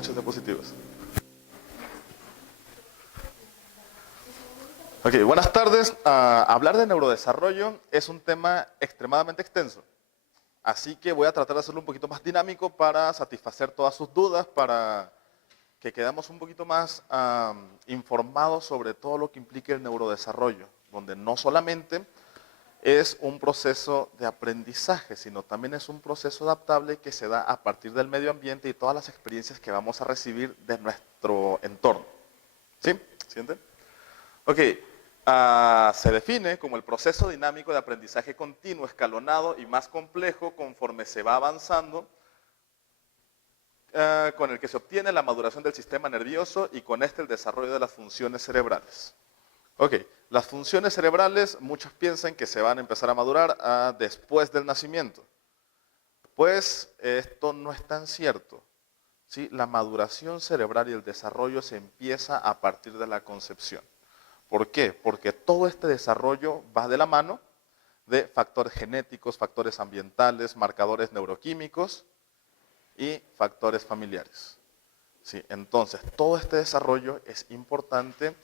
muchas diapositivas. Ok, buenas tardes. Hablar de neurodesarrollo es un tema extremadamente extenso. Así que voy a tratar de hacerlo un poquito más dinámico para satisfacer todas sus dudas, para que quedemos un poquito más informados sobre todo lo que implica el neurodesarrollo, donde no solamente es un proceso de aprendizaje, sino también es un proceso adaptable que se da a partir del medio ambiente y todas las experiencias que vamos a recibir de nuestro entorno. ¿Sí? ¿Sienten? Ok. Se define como el proceso dinámico de aprendizaje continuo, escalonado y más complejo conforme se va avanzando, con el que se obtiene la maduración del sistema nervioso y con este el desarrollo de las funciones cerebrales. Ok, las funciones cerebrales, muchos piensan que se van a empezar a madurar después del nacimiento. Pues esto no es tan cierto. ¿Sí? La maduración cerebral y el desarrollo se empieza a partir de la concepción. ¿Por qué? Porque todo este desarrollo va de la mano de factores genéticos, factores ambientales, marcadores neuroquímicos y factores familiares. ¿Sí? Entonces, todo este desarrollo es importante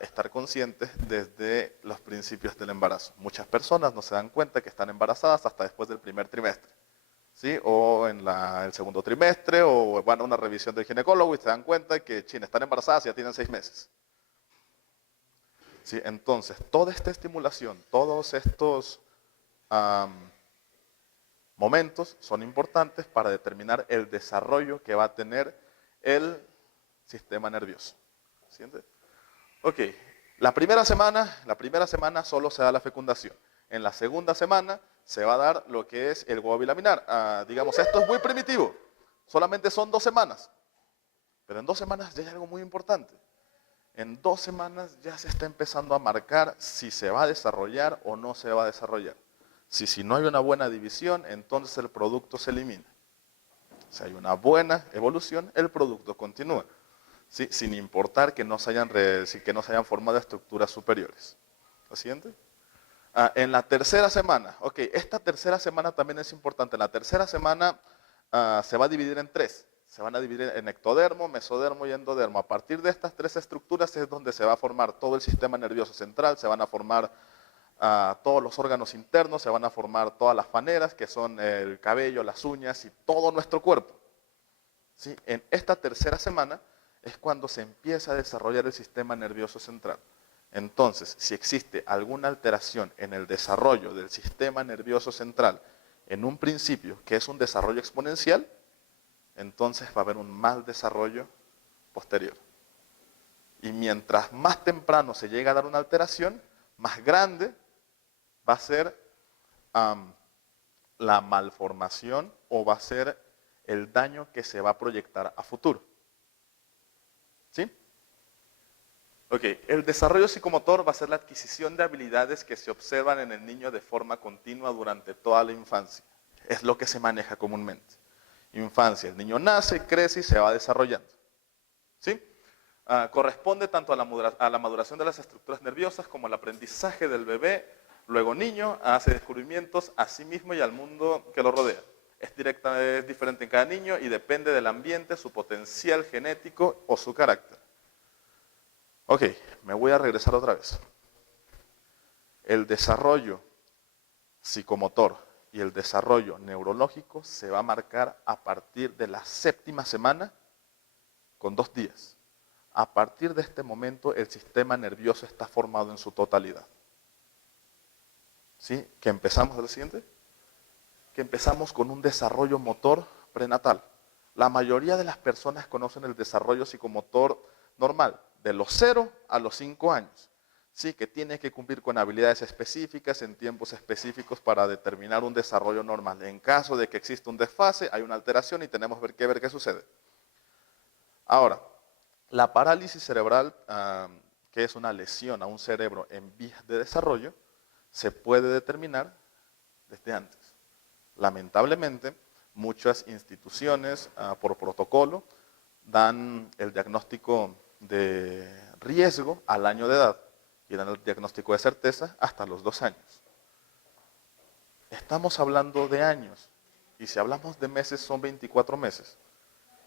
estar conscientes desde los principios del embarazo. Muchas personas no se dan cuenta que están embarazadas hasta después del primer trimestre. ¿Sí? O en el segundo trimestre, o van a una revisión del ginecólogo y se dan cuenta que están embarazadas y ya tienen 6 meses. ¿Sí? Entonces, toda esta estimulación, todos estos momentos son importantes para determinar el desarrollo que va a tener el sistema nervioso. ¿Siente? Ok, la primera semana solo se da la fecundación. En la segunda semana se va a dar lo que es el huevo bilaminar. Digamos, esto es muy primitivo, solamente son 2 semanas. Pero en 2 semanas ya hay algo muy importante. En 2 semanas ya se está empezando a marcar si se va a desarrollar o no se va a desarrollar. Si no hay una buena división, entonces el producto se elimina. Si hay una buena evolución, el producto continúa. ¿Sí? Sin importar que no se hayan formado estructuras superiores. ¿Lo siguiente? En la tercera semana, ok, esta tercera semana también es importante. En la tercera semana se va a dividir en 3. Se van a dividir en ectodermo, mesodermo y endodermo. A partir de estas 3 estructuras es donde se va a formar todo el sistema nervioso central, se van a formar todos los órganos internos, se van a formar todas las faneras, que son el cabello, las uñas y todo nuestro cuerpo. ¿Sí? En esta tercera semana es cuando se empieza a desarrollar el sistema nervioso central. Entonces, si existe alguna alteración en el desarrollo del sistema nervioso central en un principio, que es un desarrollo exponencial, entonces va a haber un mal desarrollo posterior. Y mientras más temprano se llega a dar una alteración, más grande va a ser la malformación o va a ser el daño que se va a proyectar a futuro. ¿Sí? Ok, el desarrollo psicomotor va a ser la adquisición de habilidades que se observan en el niño de forma continua durante toda la infancia. Es lo que se maneja comúnmente. Infancia, el niño nace, crece y se va desarrollando. ¿Sí? Corresponde tanto a la maduración de las estructuras nerviosas como al aprendizaje del bebé. Luego niño hace descubrimientos a sí mismo y al mundo que lo rodea. Es diferente en cada niño y depende del ambiente, su potencial genético o su carácter. Ok, me voy a regresar otra vez. El desarrollo psicomotor y el desarrollo neurológico se va a marcar a partir de la 7ª semana con 2 días. A partir de este momento el sistema nervioso está formado en su totalidad. ¿Sí? ¿Que empezamos al siguiente? Que empezamos con un desarrollo motor prenatal. La mayoría de las personas conocen el desarrollo psicomotor normal, de los 0 a los 5 años. Sí, que tiene que cumplir con habilidades específicas en tiempos específicos para determinar un desarrollo normal. En caso de que exista un desfase, hay una alteración y tenemos que ver qué sucede. Ahora, la parálisis cerebral, que es una lesión a un cerebro en vías de desarrollo, se puede determinar desde antes. Lamentablemente, muchas instituciones, por protocolo, dan el diagnóstico de riesgo al año de edad y dan el diagnóstico de certeza hasta los 2 años. Estamos hablando de años, y si hablamos de meses son 24 meses.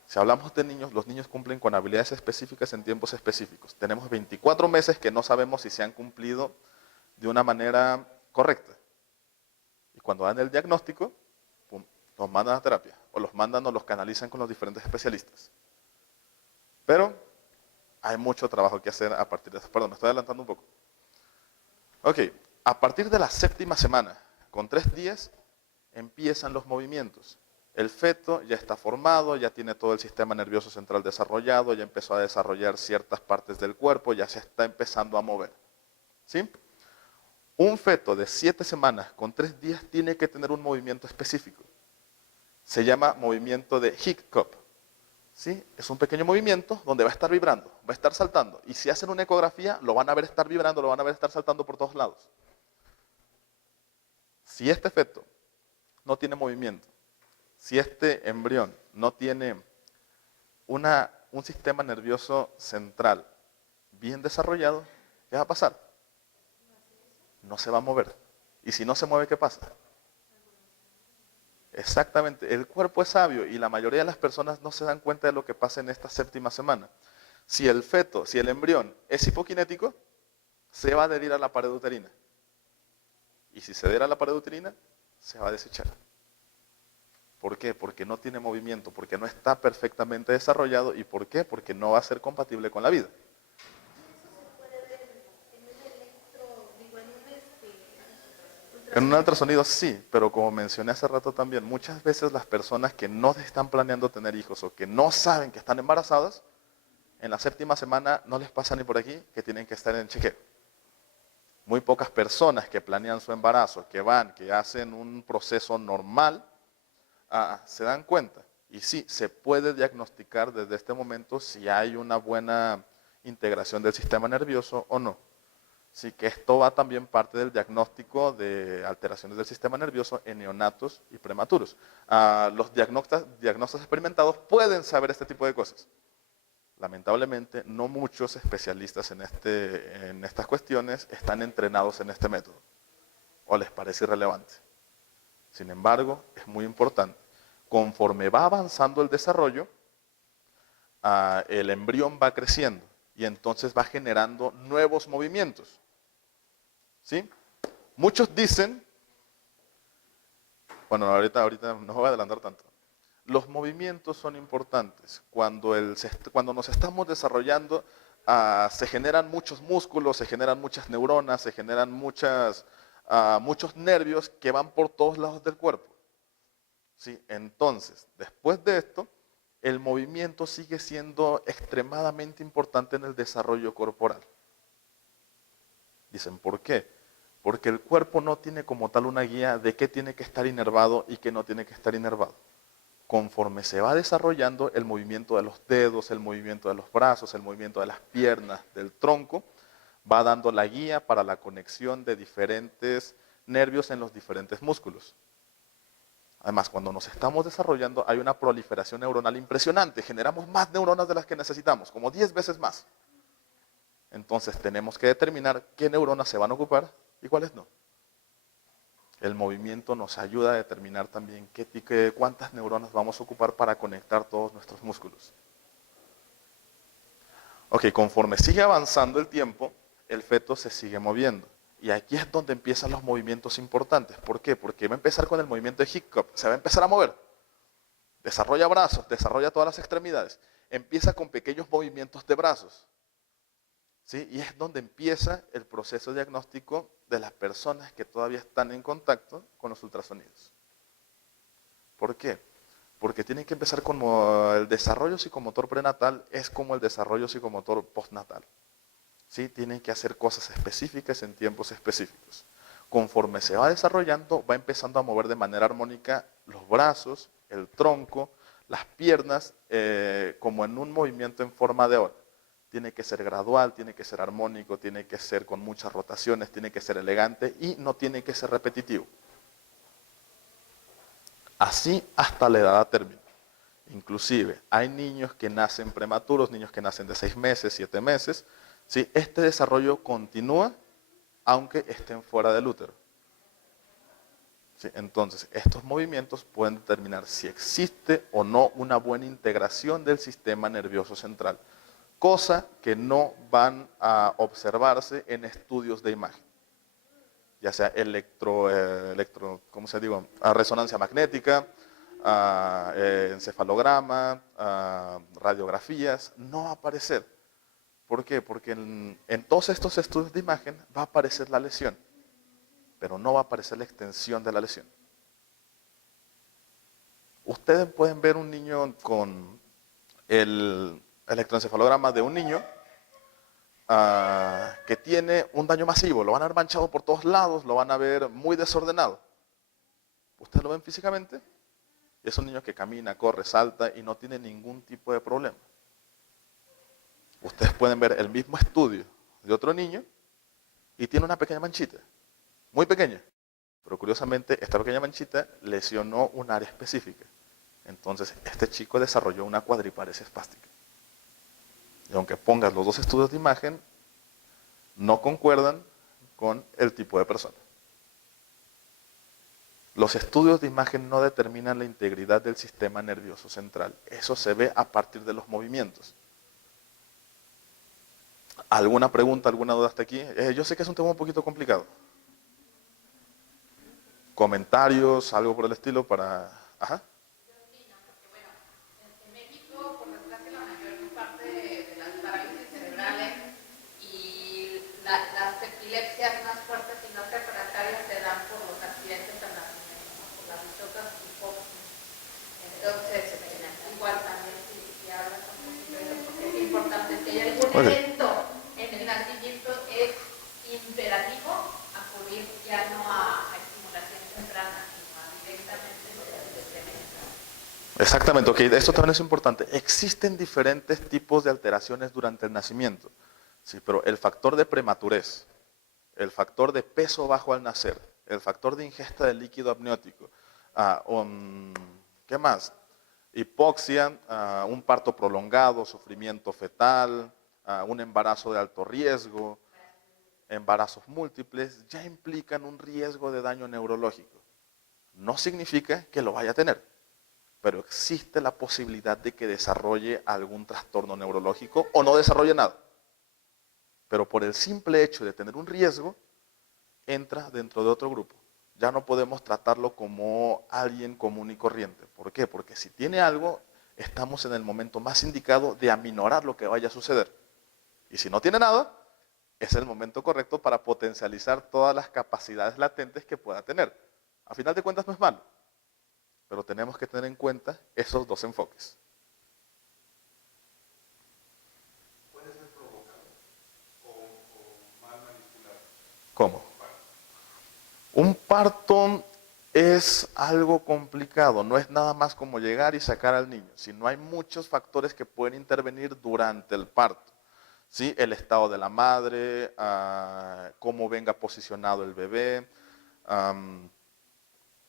Si hablamos de niños, los niños cumplen con habilidades específicas en tiempos específicos. Tenemos 24 meses que no sabemos si se han cumplido de una manera correcta. Y cuando dan el diagnóstico, pum, los mandan a terapia. O los mandan o los canalizan con los diferentes especialistas. Pero hay mucho trabajo que hacer a partir de eso. Perdón, me estoy adelantando un poco. Ok, a partir de la 7ª semana, con 3 días, empiezan los movimientos. El feto ya está formado, ya tiene todo el sistema nervioso central desarrollado, ya empezó a desarrollar ciertas partes del cuerpo, ya se está empezando a mover. ¿Sí? Un feto de 7 semanas con 3 días tiene que tener un movimiento específico. Se llama movimiento de Hiccup. ¿Sí? Es un pequeño movimiento donde va a estar vibrando, va a estar saltando. Y si hacen una ecografía, lo van a ver estar vibrando, lo van a ver estar saltando por todos lados. Si este feto no tiene movimiento, si este embrión no tiene un sistema nervioso central bien desarrollado, ¿qué va a pasar? No se va a mover. Y si no se mueve, ¿qué pasa? Exactamente, el cuerpo es sabio y la mayoría de las personas no se dan cuenta de lo que pasa en esta 7ª semana. Si el feto, si el embrión es hipokinético, se va a adherir a la pared uterina. Y si se adhiere a la pared uterina, se va a desechar. ¿Por qué? Porque no tiene movimiento, porque no está perfectamente desarrollado. ¿Y por qué? Porque no va a ser compatible con la vida. En un ultrasonido sí, pero como mencioné hace rato también, muchas veces las personas que no están planeando tener hijos o que no saben que están embarazadas, en la 7ª semana no les pasa ni por aquí que tienen que estar en chequeo. Muy pocas personas que planean su embarazo, que van, que hacen un proceso normal, se dan cuenta. Y sí, se puede diagnosticar desde este momento si hay una buena integración del sistema nervioso o no. Sí, que esto va también parte del diagnóstico de alteraciones del sistema nervioso en neonatos y prematuros. Los diagnostas experimentados pueden saber este tipo de cosas. Lamentablemente, no muchos especialistas en estas cuestiones están entrenados en este método o les parece irrelevante. Sin embargo, es muy importante. Conforme va avanzando el desarrollo, el embrión va creciendo y entonces va generando nuevos movimientos. ¿Sí? Muchos dicen, bueno, ahorita no voy a adelantar tanto. Los movimientos son importantes. Cuando nos estamos desarrollando, se generan muchos músculos, se generan muchas neuronas, se generan muchos nervios que van por todos lados del cuerpo. ¿Sí? Entonces, después de esto, el movimiento sigue siendo extremadamente importante en el desarrollo corporal. Dicen, ¿por qué? Porque el cuerpo no tiene como tal una guía de qué tiene que estar inervado y qué no tiene que estar inervado. Conforme se va desarrollando el movimiento de los dedos, el movimiento de los brazos, el movimiento de las piernas, del tronco, va dando la guía para la conexión de diferentes nervios en los diferentes músculos. Además, cuando nos estamos desarrollando hay una proliferación neuronal impresionante. Generamos más neuronas de las que necesitamos, como 10 veces más. Entonces tenemos que determinar qué neuronas se van a ocupar y cuáles no. El movimiento nos ayuda a determinar también cuántas neuronas vamos a ocupar para conectar todos nuestros músculos. Ok, conforme sigue avanzando el tiempo, el feto se sigue moviendo. Y aquí es donde empiezan los movimientos importantes. ¿Por qué? Porque va a empezar con el movimiento de Hiccup. Se va a empezar a mover. Desarrolla brazos, desarrolla todas las extremidades. Empieza con pequeños movimientos de brazos. ¿Sí? Y es donde empieza el proceso diagnóstico de las personas que todavía están en contacto con los ultrasonidos. ¿Por qué? Porque tienen que empezar como el desarrollo psicomotor prenatal es como el desarrollo psicomotor postnatal. ¿Sí? Tienen que hacer cosas específicas en tiempos específicos. Conforme se va desarrollando, va empezando a mover de manera armónica los brazos, el tronco, las piernas, como en un movimiento en forma de ola. Tiene que ser gradual, tiene que ser armónico, tiene que ser con muchas rotaciones, tiene que ser elegante y no tiene que ser repetitivo. Así hasta la edad a término. Inclusive hay niños que nacen prematuros, niños que nacen de 6 meses, 7 meses. ¿Sí? Este desarrollo continúa aunque estén fuera del útero. ¿Sí? Entonces, estos movimientos pueden determinar si existe o no una buena integración del sistema nervioso central, cosa que no van a observarse en estudios de imagen, ya sea ¿cómo se digo? Resonancia magnética, encefalograma, radiografías, no va a aparecer. ¿Por qué? Porque en todos estos estudios de imagen va a aparecer la lesión, pero no va a aparecer la extensión de la lesión. Ustedes pueden ver un niño con el electroencefalograma de un niño que tiene un daño masivo, lo van a ver manchado por todos lados, lo van a ver muy desordenado. Ustedes lo ven físicamente y es un niño que camina, corre, salta y no tiene ningún tipo de problema. Ustedes pueden ver el mismo estudio de otro niño y tiene una pequeña manchita, muy pequeña. Pero curiosamente, esta pequeña manchita lesionó un área específica. Entonces, este chico desarrolló una cuadriparesia espástica. Y aunque pongas los dos estudios de imagen, no concuerdan con el tipo de persona. Los estudios de imagen no determinan la integridad del sistema nervioso central. Eso se ve a partir de los movimientos. ¿Alguna pregunta, alguna duda hasta aquí? Yo sé que es un tema un poquito complicado. Comentarios, algo por el estilo para... Ajá. Las epilepsias más fuertes y no refractarias se dan por los accidentes al nacimiento, ¿no? Por las dichosas hipoxia. Entonces, igual también si hablas un poquito de eso, porque es importante que haya algún evento en el nacimiento, es imperativo acudir ya no a estimulación temprana, sino a directamente desde temprana. Exactamente, ok, esto también es importante. Existen diferentes tipos de alteraciones durante el nacimiento. Sí, pero el factor de prematurez, el factor de peso bajo al nacer, el factor de ingesta de líquido amniótico, ¿qué más? Hipoxia, un parto prolongado, sufrimiento fetal, un embarazo de alto riesgo, embarazos múltiples, ya implican un riesgo de daño neurológico. No significa que lo vaya a tener, pero existe la posibilidad de que desarrolle algún trastorno neurológico o no desarrolle nada. Pero por el simple hecho de tener un riesgo, entra dentro de otro grupo. Ya no podemos tratarlo como alguien común y corriente. ¿Por qué? Porque si tiene algo, estamos en el momento más indicado de aminorar lo que vaya a suceder. Y si no tiene nada, es el momento correcto para potencializar todas las capacidades latentes que pueda tener. A final de cuentas no es malo, pero tenemos que tener en cuenta esos dos enfoques. ¿Cómo? Un parto es algo complicado, no es nada más como llegar y sacar al niño, sino hay muchos factores que pueden intervenir durante el parto. ¿Sí? El estado de la madre, cómo venga posicionado el bebé,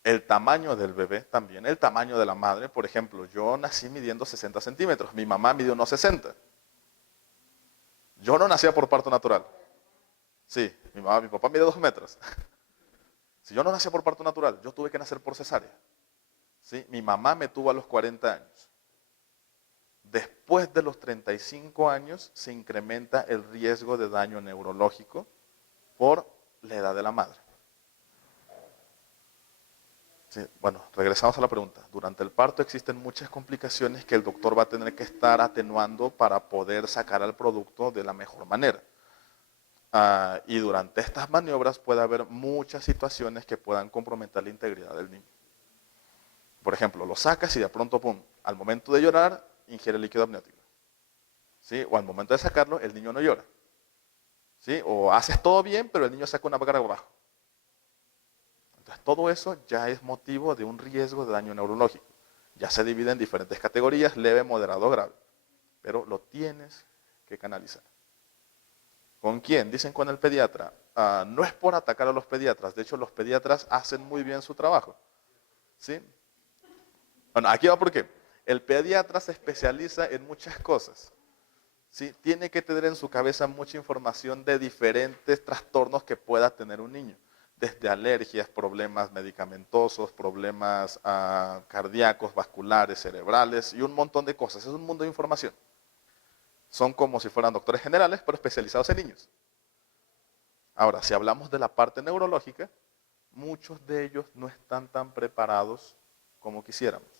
el tamaño del bebé también, el tamaño de la madre. Por ejemplo, yo nací midiendo 60 centímetros, mi mamá midió unos 60. Yo no nacía por parto natural. Sí, mi papá mide 2 metros. Si yo no nací por parto natural, yo tuve que nacer por cesárea. ¿Sí? Mi mamá me tuvo a los 40 años. Después de los 35 años se incrementa el riesgo de daño neurológico por la edad de la madre. Sí, bueno, regresamos a la pregunta. Durante el parto existen muchas complicaciones que el doctor va a tener que estar atenuando para poder sacar al producto de la mejor manera. Y durante estas maniobras puede haber muchas situaciones que puedan comprometer la integridad del niño. Por ejemplo, lo sacas y de pronto, pum, al momento de llorar, ingiere líquido amniótico. ¿Sí? O al momento de sacarlo, el niño no llora. ¿Sí? O haces todo bien, pero el niño saca una cara abajo. Entonces, todo eso ya es motivo de un riesgo de daño neurológico. Ya se divide en diferentes categorías, leve, moderado, grave. Pero lo tienes que canalizar. ¿Con quién? Dicen con el pediatra. No es por atacar a los pediatras. De hecho, los pediatras hacen muy bien su trabajo. ¿Sí? Bueno, aquí va por qué. El pediatra se especializa en muchas cosas. ¿Sí? Tiene que tener en su cabeza mucha información de diferentes trastornos que pueda tener un niño. desde alergias, problemas medicamentosos, problemas cardíacos, vasculares, cerebrales y un montón de cosas. Es un mundo de información. Son como si fueran doctores generales, pero especializados en niños. Ahora, si hablamos de la parte neurológica, muchos de ellos no están tan preparados como quisiéramos.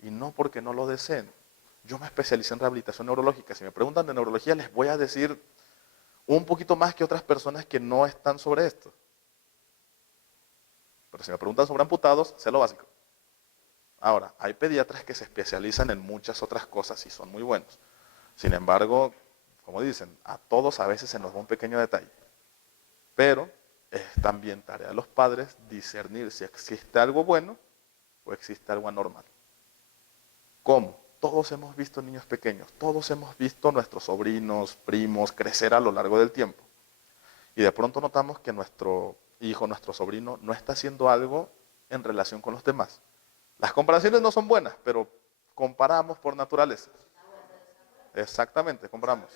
Y no porque no lo deseen. Yo me especialicé en rehabilitación neurológica. Si me preguntan de neurología, les voy a decir un poquito más que otras personas que no están sobre esto. Pero si me preguntan sobre amputados, sé lo básico. Ahora, hay pediatras que se especializan en muchas otras cosas y son muy buenos. Sin embargo, como dicen, a todos a veces se nos va un pequeño detalle. Pero es también tarea de los padres discernir si existe algo bueno o existe algo anormal. ¿Cómo? Todos hemos visto niños pequeños, todos hemos visto nuestros sobrinos, primos crecer a lo largo del tiempo. Y de pronto notamos que nuestro hijo, nuestro sobrino, no está haciendo algo en relación con los demás. Las comparaciones no son buenas, pero comparamos por naturaleza. Exactamente, comparamos.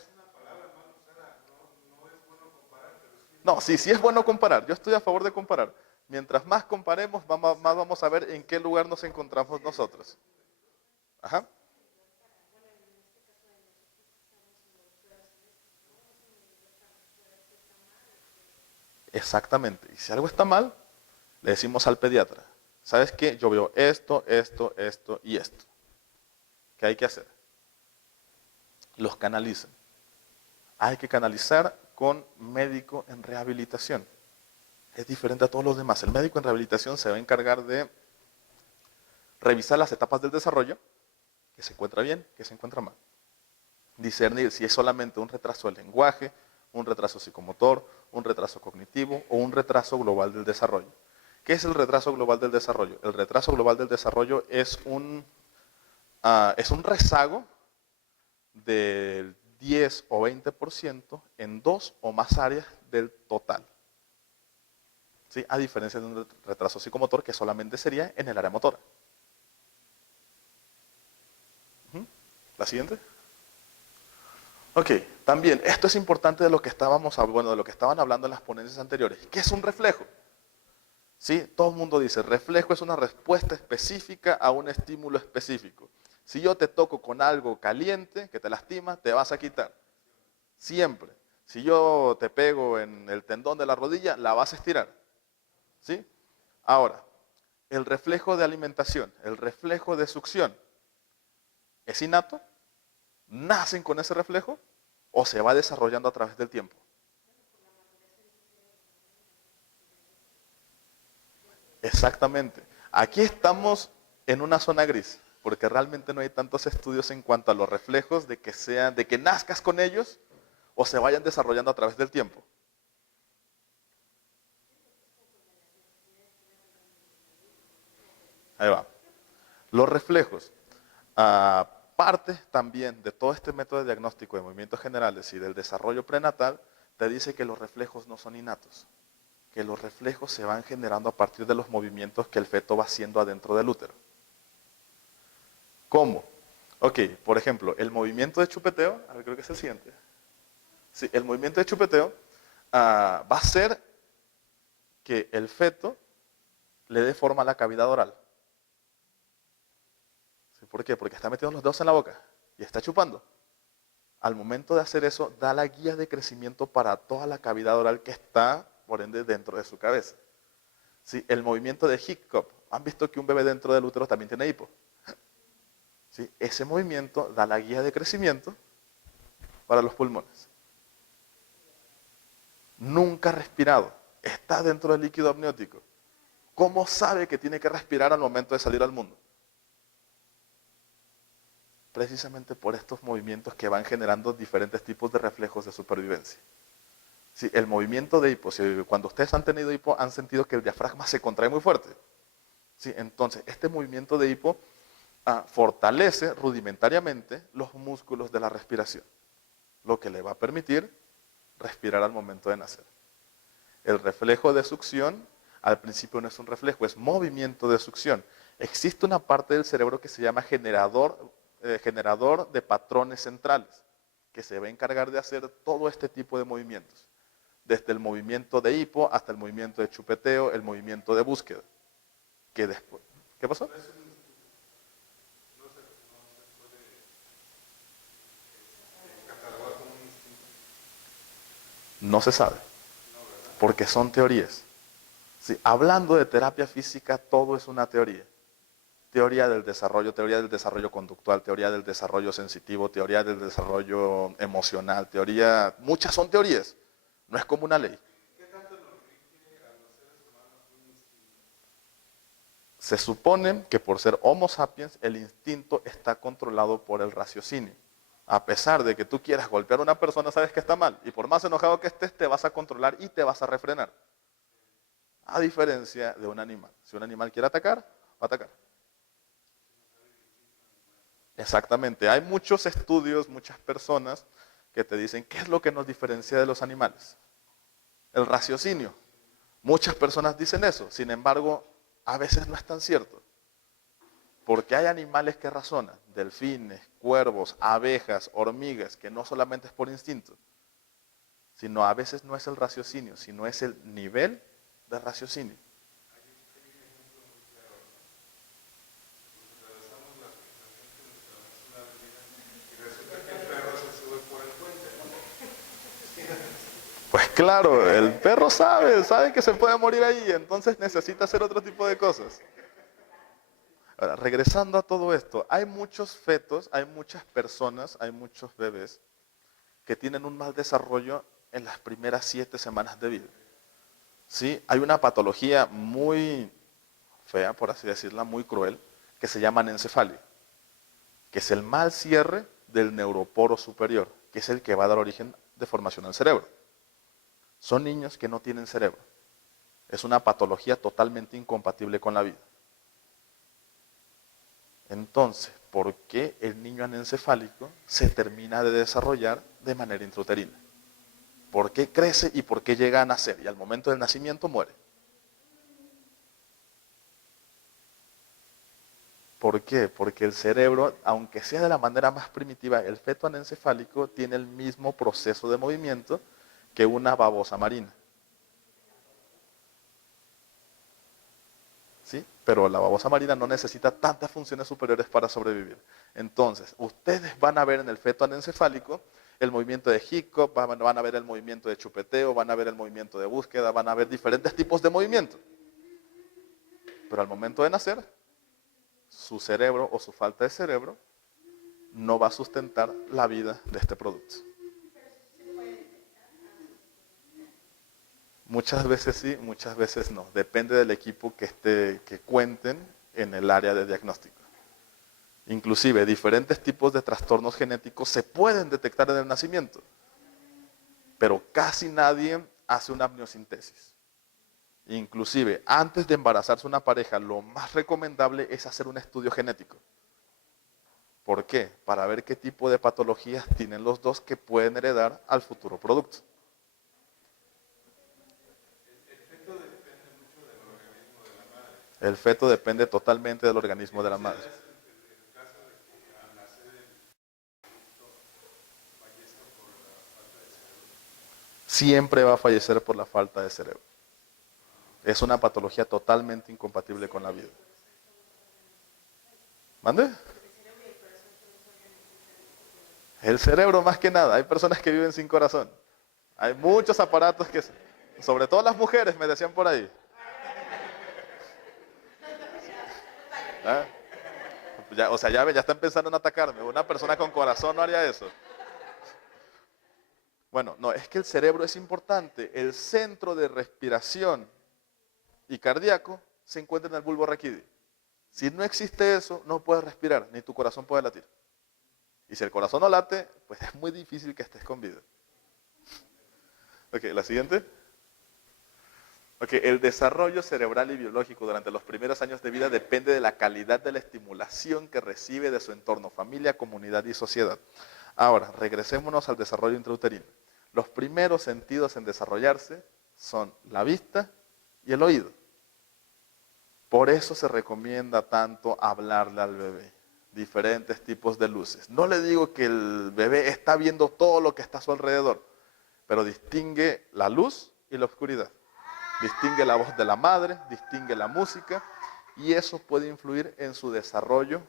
No, sí, sí es bueno comparar. Yo estoy a favor de comparar. Mientras más comparemos, más vamos a ver en qué lugar nos encontramos nosotros. Ajá. Exactamente. Y si algo está mal, le decimos al pediatra, ¿sabes qué? Yo veo esto, esto, esto y esto. ¿Qué hay que hacer? Los canalizan. Hay que canalizar con médico en rehabilitación. Es diferente a todos los demás. El médico en rehabilitación se va a encargar de revisar las etapas del desarrollo, que se encuentra bien, que se encuentra mal. Discernir si es solamente un retraso del lenguaje, un retraso psicomotor, un retraso cognitivo o un retraso global del desarrollo. ¿Qué es el retraso global del desarrollo? El retraso global del desarrollo es un rezago del 10 o 20% en dos o más áreas del total. ¿Sí? A diferencia de un retraso psicomotor que solamente sería en el área motora. ¿La siguiente? Ok, también, esto es importante de lo que de lo que estaban hablando en las ponencias anteriores. ¿Qué es un reflejo? ¿Sí? Todo el mundo dice, reflejo es una respuesta específica a un estímulo específico. Si yo te toco con algo caliente que te lastima, te vas a quitar. Siempre. Si yo te pego en el tendón de la rodilla, la vas a estirar. ¿Sí? Ahora, el reflejo de alimentación, el reflejo de succión, ¿es innato? ¿Nacen con ese reflejo? ¿O se va desarrollando a través del tiempo? Exactamente. Aquí estamos en una zona gris, porque realmente no hay tantos estudios en cuanto a los reflejos de que nazcas con ellos o se vayan desarrollando a través del tiempo. Ahí va. Los reflejos. Parte también de todo este método de diagnóstico de movimientos generales y del desarrollo prenatal, te dice que los reflejos no son innatos, que los reflejos se van generando a partir de los movimientos que el feto va haciendo adentro del útero. ¿Cómo? Ok, por ejemplo, el movimiento de chupeteo, a ver, creo que es el siguiente. Sí, el movimiento de chupeteo va a hacer que el feto le dé forma a la cavidad oral. ¿Sí? ¿Por qué? Porque está metiendo los dedos en la boca y está chupando. Al momento de hacer eso, da la guía de crecimiento para toda la cavidad oral que está, por ende, dentro de su cabeza. ¿Sí? El movimiento de Hiccup. ¿Han visto que un bebé dentro del útero también tiene hipo? ¿Sí? Ese movimiento da la guía de crecimiento para los pulmones. Nunca ha respirado. Está dentro del líquido amniótico. ¿Cómo sabe que tiene que respirar al momento de salir al mundo? Precisamente por estos movimientos que van generando diferentes tipos de reflejos de supervivencia. Sí, el movimiento de hipo, cuando ustedes han tenido hipo, han sentido que el diafragma se contrae muy fuerte. Sí, entonces, este movimiento de hipo fortalece rudimentariamente los músculos de la respiración, lo que le va a permitir respirar al momento de nacer. El reflejo de succión, al principio no es un reflejo, es movimiento de succión. Existe una parte del cerebro que se llama generador de patrones centrales, que se va a encargar de hacer todo este tipo de movimientos. desde el movimiento de hipo hasta el movimiento de chupeteo, el movimiento de búsqueda. Que después, ¿qué pasó? No se sabe, porque son teorías. Sí, hablando de terapia física, todo es una teoría. Teoría del desarrollo conductual, teoría del desarrollo sensitivo, teoría del desarrollo emocional, muchas son teorías, no es como una ley. Se supone que por ser Homo sapiens, el instinto está controlado por el raciocinio. A pesar de que tú quieras golpear a una persona, sabes que está mal, y por más enojado que estés, te vas a controlar y te vas a refrenar. A diferencia de un animal. Si un animal quiere atacar, va a atacar. Exactamente. Hay muchos estudios, muchas personas que te dicen qué es lo que nos diferencia de los animales. El raciocinio. Muchas personas dicen eso. Sin embargo, a veces no es tan cierto. Porque hay animales que razonan. Delfines, cuervos, abejas, hormigas, que no solamente es por instinto. Sino a veces no es el raciocinio, sino es el nivel de raciocinio. Pues claro, el perro sabe que se puede morir ahí, entonces necesita hacer otro tipo de cosas. Ahora, regresando a todo esto, hay muchos fetos, hay muchas personas, hay muchos bebés que tienen un mal desarrollo en las primeras 7 semanas de vida. ¿Sí? Hay una patología muy fea, por así decirla, muy cruel, que se llama anencefalia, que es el mal cierre del neuroporo superior, que es el que va a dar origen de formación al cerebro. Son niños que no tienen cerebro. Es una patología totalmente incompatible con la vida. Entonces, ¿por qué el niño anencefálico se termina de desarrollar de manera intrauterina? ¿Por qué crece y por qué llega a nacer? Y al momento del nacimiento muere. ¿Por qué? Porque el cerebro, aunque sea de la manera más primitiva, el feto anencefálico tiene el mismo proceso de movimiento que una babosa marina. ¿Sí? Pero la babosa marina no necesita tantas funciones superiores para sobrevivir. Entonces, ustedes van a ver en el feto anencefálico el movimiento de Hickok, van a ver el movimiento de chupeteo, van a ver el movimiento de búsqueda, van a ver diferentes tipos de movimiento. Pero al momento de nacer, su cerebro o su falta de cerebro no va a sustentar la vida de este producto. Muchas veces sí, muchas veces no. Depende del equipo que cuenten en el área de diagnóstico. Inclusive diferentes tipos de trastornos genéticos se pueden detectar en el nacimiento, pero casi nadie hace una amniocentesis. Inclusive antes de embarazarse una pareja, lo más recomendable es hacer un estudio genético. ¿Por qué? Para ver qué tipo de patologías tienen los dos que pueden heredar al futuro producto. El feto depende totalmente del organismo de la madre. Siempre va a fallecer por la falta de cerebro. Es una patología totalmente incompatible con la vida. ¿Mande? El cerebro más que nada. Hay personas que viven sin corazón. Hay muchos aparatos que, sobre todo las mujeres, me decían por ahí. ¿Ah? Ya, o sea, ya están pensando en atacarme. Una persona con corazón no haría eso. Bueno, no, es que el cerebro es importante. El centro de respiración y cardíaco se encuentra en el bulbo raquídeo. Si no existe eso, no puedes respirar, ni tu corazón puede latir. Y si el corazón no late, pues es muy difícil que estés con vida. Ok, la siguiente. Ok, el desarrollo cerebral y biológico durante los primeros años de vida depende de la calidad de la estimulación que recibe de su entorno, familia, comunidad y sociedad. Ahora, regresémonos al desarrollo intrauterino. Los primeros sentidos en desarrollarse son la vista y el oído. Por eso se recomienda tanto hablarle al bebé, diferentes tipos de luces. No le digo que el bebé está viendo todo lo que está a su alrededor, pero distingue la luz y la oscuridad. Distingue la voz de la madre, distingue la música, y eso puede influir en su desarrollo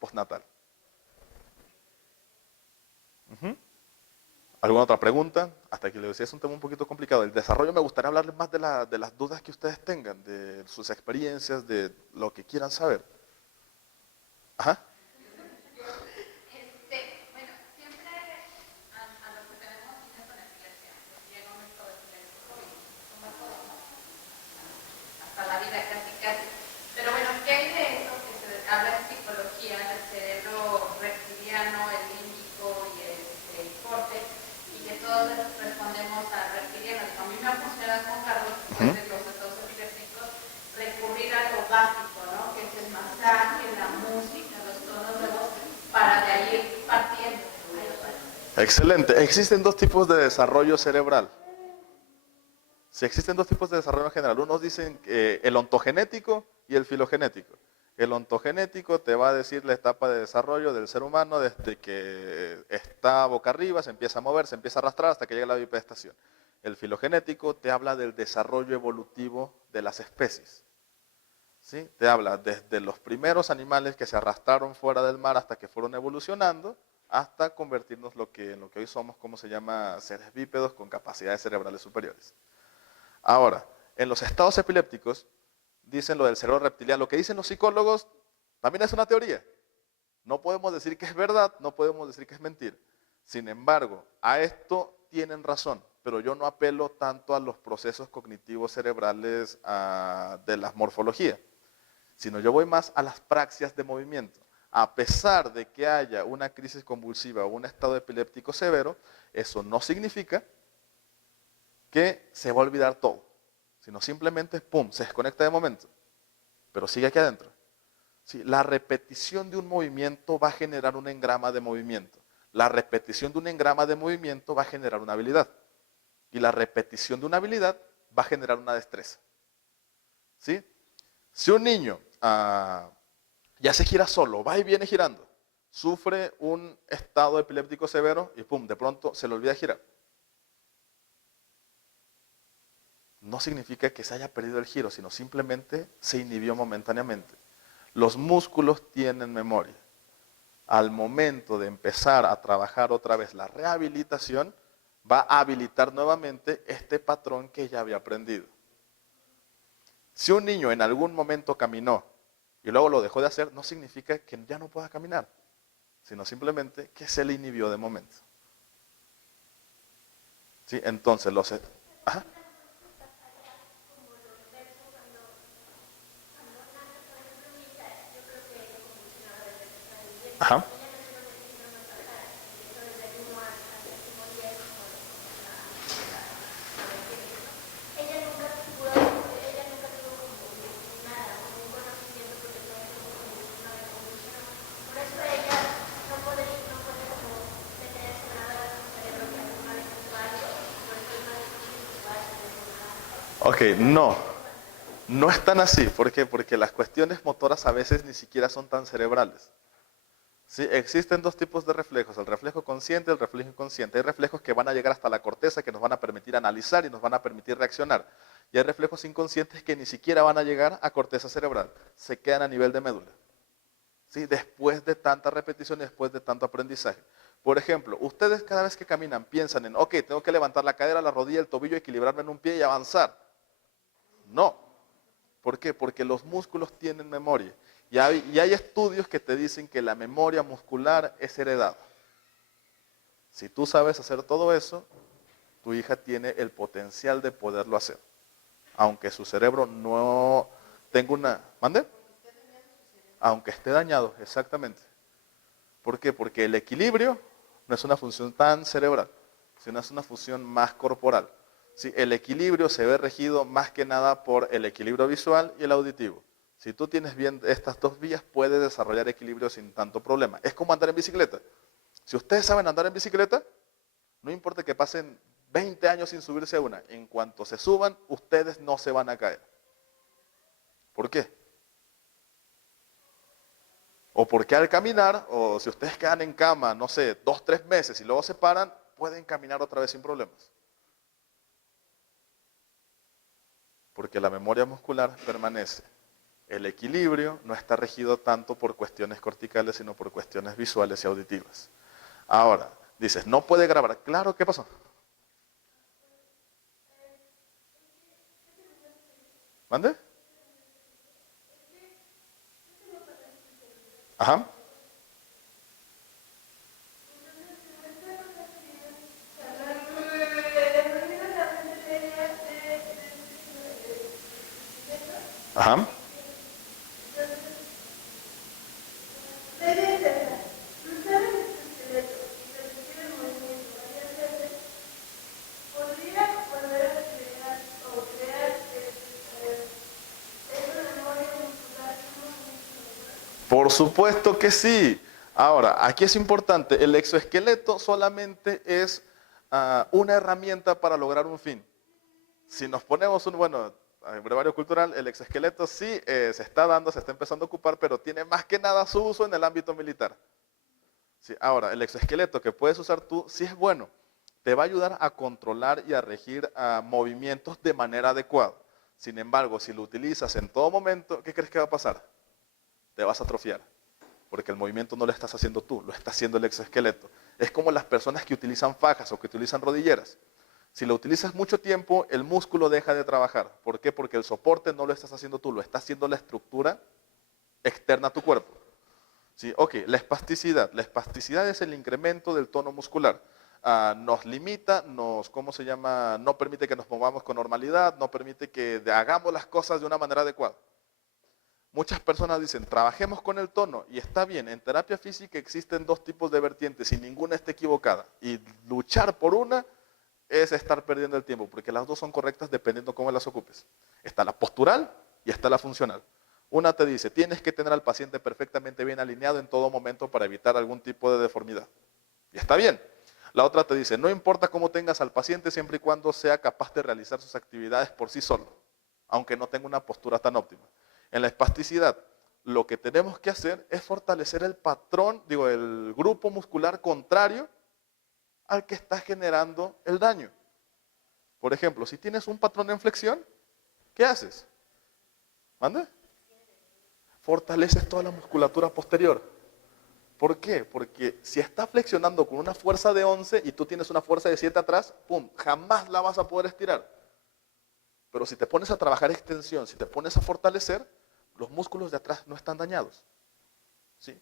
postnatal. ¿Alguna otra pregunta? Hasta aquí le decía, es un tema un poquito complicado. El desarrollo me gustaría hablarles más de las dudas que ustedes tengan, de sus experiencias, de lo que quieran saber. Ajá. Bueno, siempre a los que tenemos niños con epilepsia, les llega un estado epiléptico y somos todos, ¿no? Hasta la vida casi casi. Pero bueno, ¿qué hay de eso que se habla en psicología del cerebro reptiliano, el límbico y el córtex, y que todos respondemos al reptiliano? A mí me ha funcionado con Carlos, después de los estados epilépticos, recurrir a lo básico, ¿no? Que es el masaje, la música, los tonos de voz, para de ahí ir partiendo. Excelente. Existen dos tipos de desarrollo cerebral. Sí, existen dos tipos de desarrollo en general. Unos dicen el ontogenético y el filogenético. El ontogenético te va a decir la etapa de desarrollo del ser humano desde que está boca arriba, se empieza a mover, se empieza a arrastrar hasta que llega a la bipedestación. El filogenético te habla del desarrollo evolutivo de las especies. ¿Sí? Te habla desde los primeros animales que se arrastraron fuera del mar hasta que fueron evolucionando, hasta convertirnos en lo que hoy somos, como se llama, seres bípedos con capacidades cerebrales superiores. Ahora, en los estados epilépticos, dicen lo del cerebro reptiliano. Lo que dicen los psicólogos también es una teoría. No podemos decir que es verdad, no podemos decir que es mentira. Sin embargo, a esto tienen razón, pero yo no apelo tanto a los procesos cognitivos cerebrales de la morfología, sino yo voy más a las praxias de movimiento. A pesar de que haya una crisis convulsiva o un estado epiléptico severo, eso no significa que se va a olvidar todo, sino simplemente, pum, se desconecta de momento, pero sigue aquí adentro. ¿Sí? La repetición de un movimiento va a generar un engrama de movimiento. La repetición de un engrama de movimiento va a generar una habilidad. Y la repetición de una habilidad va a generar una destreza. ¿Sí? Si un niño ya se gira solo, va y viene girando, sufre un estado epiléptico severo y pum, de pronto se le olvida girar, no significa que se haya perdido el giro, sino simplemente se inhibió momentáneamente. Los músculos tienen memoria. Al momento de empezar a trabajar otra vez la rehabilitación, va a habilitar nuevamente este patrón que ya había aprendido. Si un niño en algún momento caminó y luego lo dejó de hacer, no significa que ya no pueda caminar, sino simplemente que se le inhibió de momento. ¿Sí? Entonces, Ajá. Ajá. Ok, no es tan así. ¿Por qué? Porque las cuestiones motoras a veces ni siquiera son tan cerebrales. ¿Sí? Existen dos tipos de reflejos, el reflejo consciente y el reflejo inconsciente. Hay reflejos que van a llegar hasta la corteza, que nos van a permitir analizar y nos van a permitir reaccionar. Y hay reflejos inconscientes que ni siquiera van a llegar a corteza cerebral, se quedan a nivel de médula. ¿Sí? Después de tanta repetición y después de tanto aprendizaje. Por ejemplo, ustedes cada vez que caminan piensan en, ok, tengo que levantar la cadera, la rodilla, el tobillo, equilibrarme en un pie y avanzar. No. ¿Por qué? Porque los músculos tienen memoria. Y hay estudios que te dicen que la memoria muscular es heredada. Si tú sabes hacer todo eso, tu hija tiene el potencial de poderlo hacer. Aunque su cerebro no tenga una... ¿Mande? Aunque esté dañado, exactamente. ¿Por qué? Porque el equilibrio no es una función tan cerebral, sino es una función más corporal. ¿Sí? El equilibrio se ve regido más que nada por el equilibrio visual y el auditivo. Si tú tienes bien estas dos vías, puedes desarrollar equilibrio sin tanto problema. Es como andar en bicicleta. Si ustedes saben andar en bicicleta, no importa que pasen 20 años sin subirse a una, en cuanto se suban, ustedes no se van a caer. ¿Por qué? O porque al caminar, o si ustedes quedan en cama, no sé, 2, 3 meses y luego se paran, pueden caminar otra vez sin problemas. Porque la memoria muscular permanece. El equilibrio no está regido tanto por cuestiones corticales, sino por cuestiones visuales y auditivas. Ahora, dices, no puede grabar. Claro, ¿qué pasó? ¿Mande? Ajá. Ajá. Por supuesto que sí. Ahora, aquí es importante, el exoesqueleto solamente es una herramienta para lograr un fin. Si nos ponemos bueno, en brevario cultural, el exoesqueleto sí se está dando, se está empezando a ocupar, pero tiene más que nada su uso en el ámbito militar. Sí, ahora, el exoesqueleto que puedes usar tú sí es bueno. Te va a ayudar a controlar y a regir movimientos de manera adecuada. Sin embargo, si lo utilizas en todo momento, ¿qué crees que va a pasar? Te vas a atrofiar, porque el movimiento no lo estás haciendo tú, lo está haciendo el exoesqueleto. Es como las personas que utilizan fajas o que utilizan rodilleras. Si lo utilizas mucho tiempo, el músculo deja de trabajar. ¿Por qué? Porque el soporte no lo estás haciendo tú, lo está haciendo la estructura externa a tu cuerpo. ¿Sí? Ok, la espasticidad. La espasticidad es el incremento del tono muscular. Nos limita, ¿cómo se llama? No permite que nos movamos con normalidad, no permite que hagamos las cosas de una manera adecuada. Muchas personas dicen, trabajemos con el tono, y está bien, en terapia física existen dos tipos de vertientes y ninguna está equivocada. Y luchar por una es estar perdiendo el tiempo, porque las dos son correctas dependiendo cómo las ocupes. Está la postural y está la funcional. Una te dice, tienes que tener al paciente perfectamente bien alineado en todo momento para evitar algún tipo de deformidad. Y está bien. La otra te dice, no importa cómo tengas al paciente siempre y cuando sea capaz de realizar sus actividades por sí solo, aunque no tenga una postura tan óptima. En la espasticidad, lo que tenemos que hacer es fortalecer el patrón, el grupo muscular contrario al que está generando el daño. Por ejemplo, si tienes un patrón en flexión, ¿qué haces? ¿Mande? Fortaleces toda la musculatura posterior. ¿Por qué? Porque si está flexionando con una fuerza de 11 y tú tienes una fuerza de 7 atrás, ¡pum!, jamás la vas a poder estirar. Pero si te pones a trabajar extensión, si te pones a fortalecer, los músculos de atrás no están dañados. ¿Sí?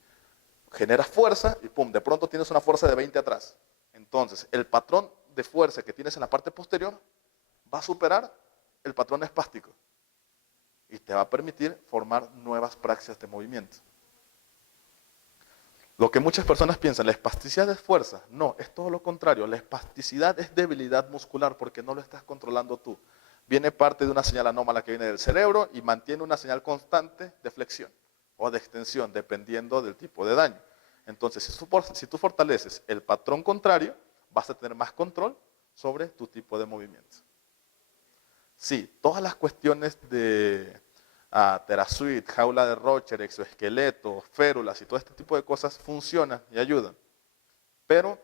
Generas fuerza y ¡pum!, de pronto tienes una fuerza de 20 atrás. Entonces, el patrón de fuerza que tienes en la parte posterior va a superar el patrón espástico y te va a permitir formar nuevas praxias de movimiento. Lo que muchas personas piensan, la espasticidad es fuerza. No, es todo lo contrario. La espasticidad es debilidad muscular porque no lo estás controlando tú. Viene parte de una señal anómala que viene del cerebro y mantiene una señal constante de flexión o de extensión, dependiendo del tipo de daño. Entonces, si tú fortaleces el patrón contrario, vas a tener más control sobre tu tipo de movimiento. Sí, todas las cuestiones de TheraSuite, jaula de Rocher, exoesqueleto, férulas y todo este tipo de cosas funcionan y ayudan. Pero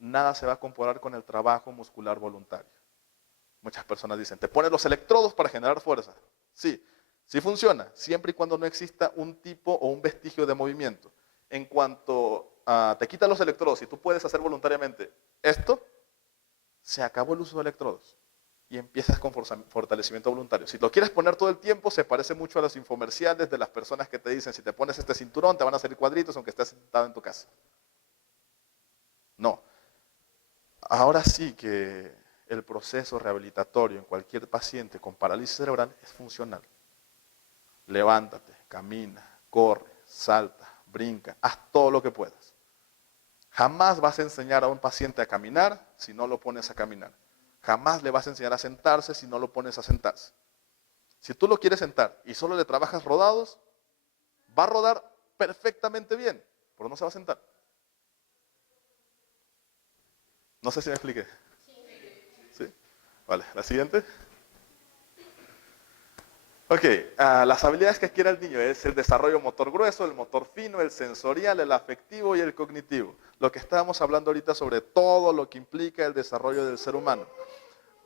nada se va a comparar con el trabajo muscular voluntario. Muchas personas dicen, te pones los electrodos para generar fuerza. Sí, sí funciona, siempre y cuando no exista un tipo o un vestigio de movimiento. En cuanto te quitan los electrodos y tú puedes hacer voluntariamente esto, se acabó el uso de electrodos. Y empiezas con fortalecimiento voluntario. Si lo quieres poner todo el tiempo, se parece mucho a los infomerciales de las personas que te dicen, si te pones este cinturón, te van a salir cuadritos aunque estés sentado en tu casa. No. Ahora sí que el proceso rehabilitatorio en cualquier paciente con parálisis cerebral es funcional. Levántate, camina, corre, salta, brinca, haz todo lo que puedas. Jamás vas a enseñar a un paciente a caminar si no lo pones a caminar. Jamás le vas a enseñar a sentarse si no lo pones a sentarse. Si tú lo quieres sentar y solo le trabajas rodados, va a rodar perfectamente bien, pero no se va a sentar. No sé si me expliqué. ¿Sí? Vale, la siguiente. Ok, las habilidades que adquiere el niño es el desarrollo motor grueso, el motor fino, el sensorial, el afectivo y el cognitivo. Lo que estábamos hablando ahorita sobre todo lo que implica el desarrollo del ser humano.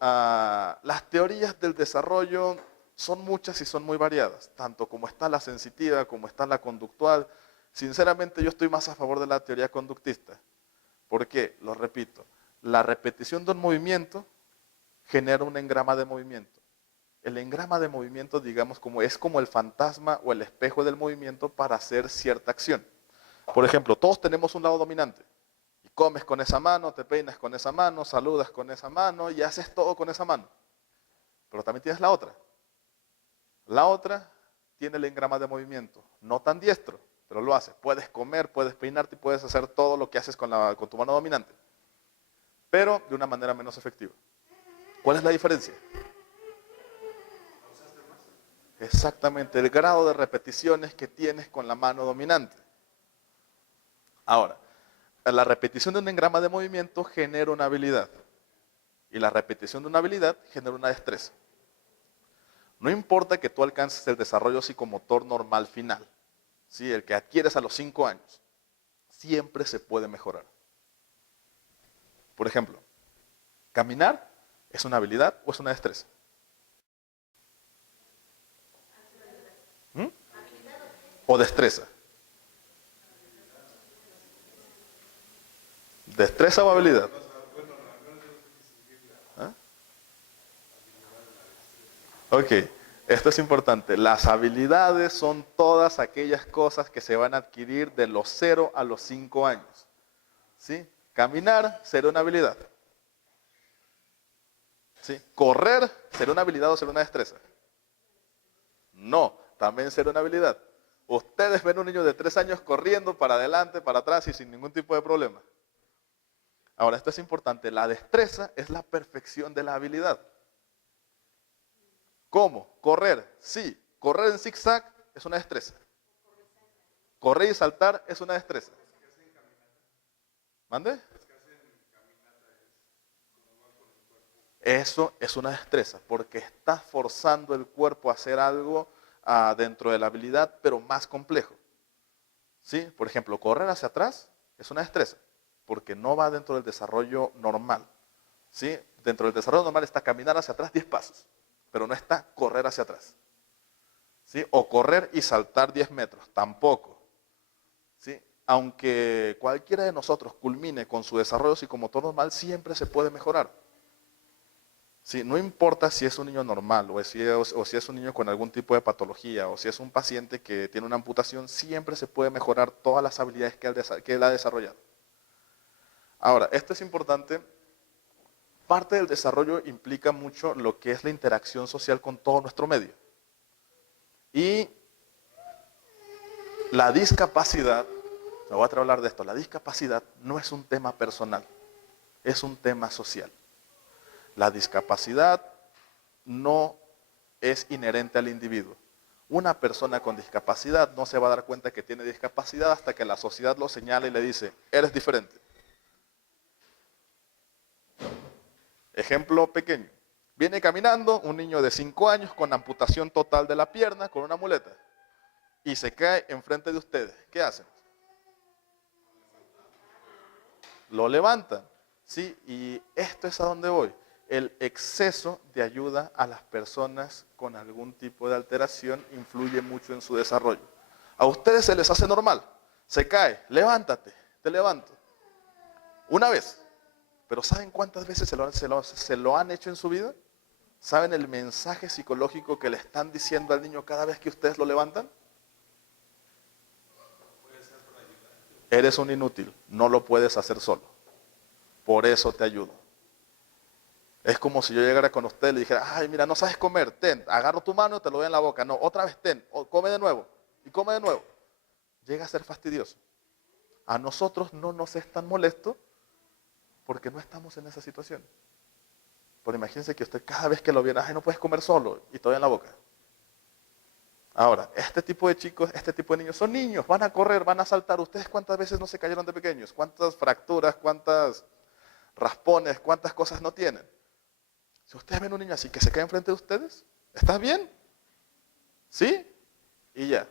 Las teorías del desarrollo son muchas y son muy variadas, tanto como está la sensitiva, como está la conductual. Sinceramente yo estoy más a favor de la teoría conductista. ¿Por qué? Lo repito, la repetición de un movimiento genera un engrama de movimiento. El engrama de movimiento, digamos, es como el fantasma o el espejo del movimiento para hacer cierta acción. Por ejemplo, todos tenemos un lado dominante. Y comes con esa mano, te peinas con esa mano, saludas con esa mano y haces todo con esa mano. Pero también tienes la otra. La otra tiene el engrama de movimiento, no tan diestro, pero lo hace. Puedes comer, puedes peinarte y puedes hacer todo lo que haces con tu mano dominante, pero de una manera menos efectiva. ¿Cuál es la diferencia? Exactamente, el grado de repeticiones que tienes con la mano dominante. Ahora, la repetición de un engrama de movimiento genera una habilidad. Y la repetición de una habilidad genera una destreza. No importa que tú alcances el desarrollo psicomotor normal final, ¿sí? El que adquieres a los 5 años, siempre se puede mejorar. Por ejemplo, ¿caminar es una habilidad o es una destreza? ¿Mm? ¿O destreza? ¿Destreza o habilidad? ¿Ah? Ok, esto es importante. Las habilidades son todas aquellas cosas que se van a adquirir de los 0 a los 5 años. ¿Sí? Caminar será una habilidad. ¿Sí? Correr será una habilidad o será una destreza. No, también será una habilidad. Ustedes ven un niño de 3 años corriendo para adelante, para atrás y sin ningún tipo de problema. Ahora, esto es importante. La destreza es la perfección de la habilidad. ¿Cómo? Correr. Sí, correr en zigzag es una destreza. Correr y saltar es una destreza. ¿Mande? Eso es una destreza, porque estás forzando el cuerpo a hacer algo dentro de la habilidad, pero más complejo. ¿Sí? Por ejemplo, correr hacia atrás es una destreza, porque no va dentro del desarrollo normal. ¿Sí? Dentro del desarrollo normal está caminar hacia atrás 10 pasos, pero no está correr hacia atrás. ¿Sí? O correr y saltar 10 metros, tampoco. ¿Sí? Aunque cualquiera de nosotros culmine con su desarrollo psicomotor normal, siempre se puede mejorar. Sí, no importa si es un niño normal o si es un niño con algún tipo de patología o si es un paciente que tiene una amputación, siempre se puede mejorar todas las habilidades que él ha desarrollado. Ahora, esto es importante. Parte del desarrollo implica mucho lo que es la interacción social con todo nuestro medio. Y la discapacidad, me voy a hablar de esto, la discapacidad no es un tema personal, es un tema social. La discapacidad no es inherente al individuo. Una persona con discapacidad no se va a dar cuenta que tiene discapacidad hasta que la sociedad lo señala y le dice, eres diferente. Ejemplo pequeño. Viene caminando un niño de 5 años con amputación total de la pierna, con una muleta, y se cae enfrente de ustedes. ¿Qué hacen? Lo levantan. ¿Sí? Y esto es a donde voy. El exceso de ayuda a las personas con algún tipo de alteración influye mucho en su desarrollo. A ustedes se les hace normal. Se cae, levántate, te levanto. Una vez. Pero ¿saben cuántas veces se lo han hecho en su vida? ¿Saben el mensaje psicológico que le están diciendo al niño cada vez que ustedes lo levantan? Eres un inútil, no lo puedes hacer solo. Por eso te ayudo. Es como si yo llegara con usted y le dijera, ay, mira, no sabes comer, ten, agarro tu mano y te lo doy en la boca. No, otra vez ten, come de nuevo, y come de nuevo. Llega a ser fastidioso. A nosotros no nos es tan molesto porque no estamos en esa situación. Pero imagínense que usted cada vez que lo viera, ay, no puedes comer solo, y te doy en la boca. Ahora, este tipo de chicos, este tipo de niños, son niños, van a correr, van a saltar. ¿Ustedes cuántas veces no se cayeron de pequeños? ¿Cuántas fracturas, cuántas raspones, cuántas cosas no tienen? Si ustedes ven un niño así que se cae enfrente de ustedes, ¿estás bien? ¿Sí? Y ya.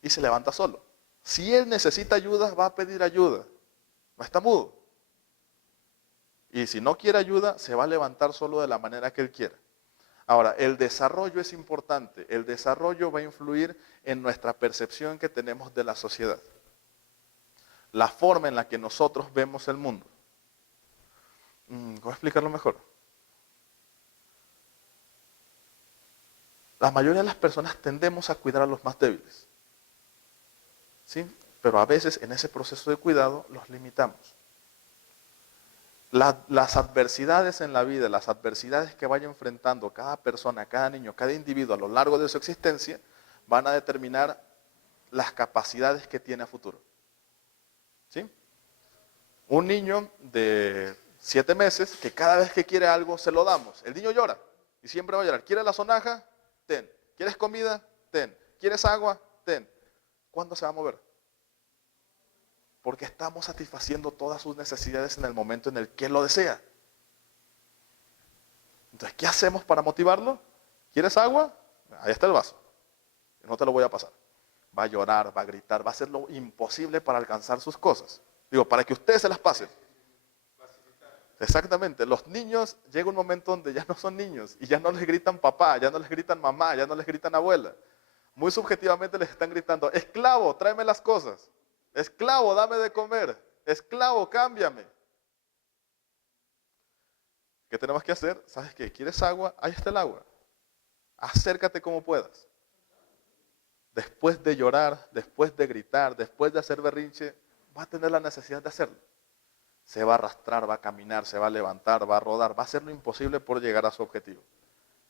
Y se levanta solo. Si él necesita ayuda, va a pedir ayuda. No está mudo. Y si no quiere ayuda, se va a levantar solo de la manera que él quiera. Ahora, el desarrollo es importante. El desarrollo va a influir en nuestra percepción que tenemos de la sociedad. La forma en la que nosotros vemos el mundo. ¿Cómo explicarlo mejor? La mayoría de las personas tendemos a cuidar a los más débiles. ¿Sí? Pero a veces en ese proceso de cuidado los limitamos. Las adversidades en la vida, las adversidades que vaya enfrentando cada persona, cada niño, cada individuo a lo largo de su existencia, van a determinar las capacidades que tiene a futuro. ¿Sí? Un niño de 7 meses que cada vez que quiere algo se lo damos. El niño llora y siempre va a llorar. ¿Quieres la sonaja? Ten. ¿Quieres comida? Ten. ¿Quieres agua? Ten. ¿Cuándo se va a mover? Porque estamos satisfaciendo todas sus necesidades en el momento en el que lo desea. Entonces, ¿qué hacemos para motivarlo? ¿Quieres agua? Ahí está el vaso. No te lo voy a pasar. Va a llorar, va a gritar, va a hacer lo imposible para alcanzar sus cosas. Digo, para que ustedes se las pasen. Exactamente. Los niños, llega un momento donde ya no son niños y ya no les gritan papá, ya no les gritan mamá, ya no les gritan abuela. Muy subjetivamente les están gritando, esclavo, tráeme las cosas. Esclavo, dame de comer. Esclavo, cámbiame. ¿Qué tenemos que hacer? ¿Sabes qué? ¿Quieres agua? Ahí está el agua. Acércate como puedas. Después de llorar, después de gritar, después de hacer berrinche, va a tener la necesidad de hacerlo. Se va a arrastrar, va a caminar, se va a levantar, va a rodar, va a hacer lo imposible por llegar a su objetivo.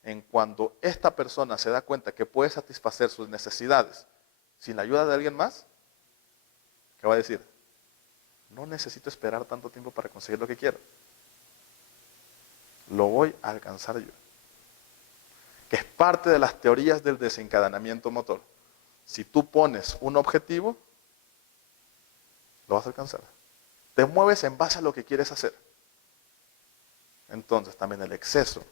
En cuanto esta persona se da cuenta que puede satisfacer sus necesidades sin la ayuda de alguien más, ¿qué va a decir? No necesito esperar tanto tiempo para conseguir lo que quiero. Lo voy a alcanzar yo. Que es parte de las teorías del desencadenamiento motor. Si tú pones un objetivo, lo vas a alcanzar. Te mueves en base a lo que quieres hacer. Entonces también el exceso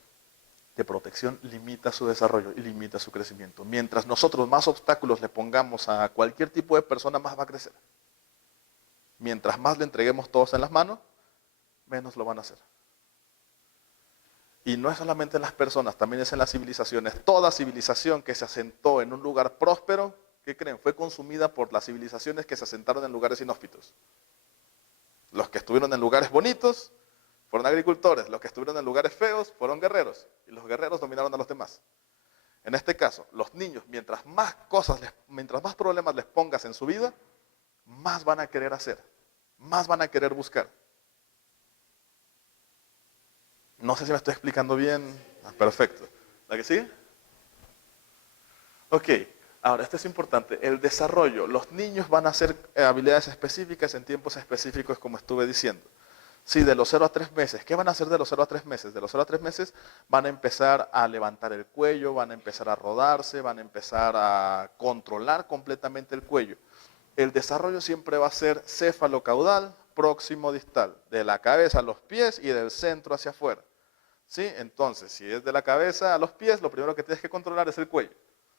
de protección limita su desarrollo y limita su crecimiento. Mientras nosotros más obstáculos le pongamos a cualquier tipo de persona, más va a crecer. Mientras más le entreguemos todos en las manos, menos lo van a hacer. Y no es solamente en las personas, también es en las civilizaciones. Toda civilización que se asentó en un lugar próspero, ¿qué creen? Fue consumida por las civilizaciones que se asentaron en lugares inhóspitos. Los que estuvieron en lugares bonitos fueron agricultores, los que estuvieron en lugares feos fueron guerreros, y los guerreros dominaron a los demás. En este caso, los niños, mientras más problemas les pongas en su vida, más van a querer hacer, más van a querer buscar. No sé si me estoy explicando bien. Perfecto. ¿La que sigue? Ok, ahora esto es importante. El desarrollo. Los niños van a hacer habilidades específicas en tiempos específicos, como estuve diciendo. Sí, de los 0 a 3 meses. ¿Qué van a hacer de los 0 a 3 meses? De los 0 a 3 meses van a empezar a levantar el cuello, van a empezar a rodarse, van a empezar a controlar completamente el cuello. El desarrollo siempre va a ser céfalo-caudal, próximo-distal, de la cabeza a los pies y del centro hacia afuera. ¿Sí? Entonces, si es de la cabeza a los pies, lo primero que tienes que controlar es el cuello.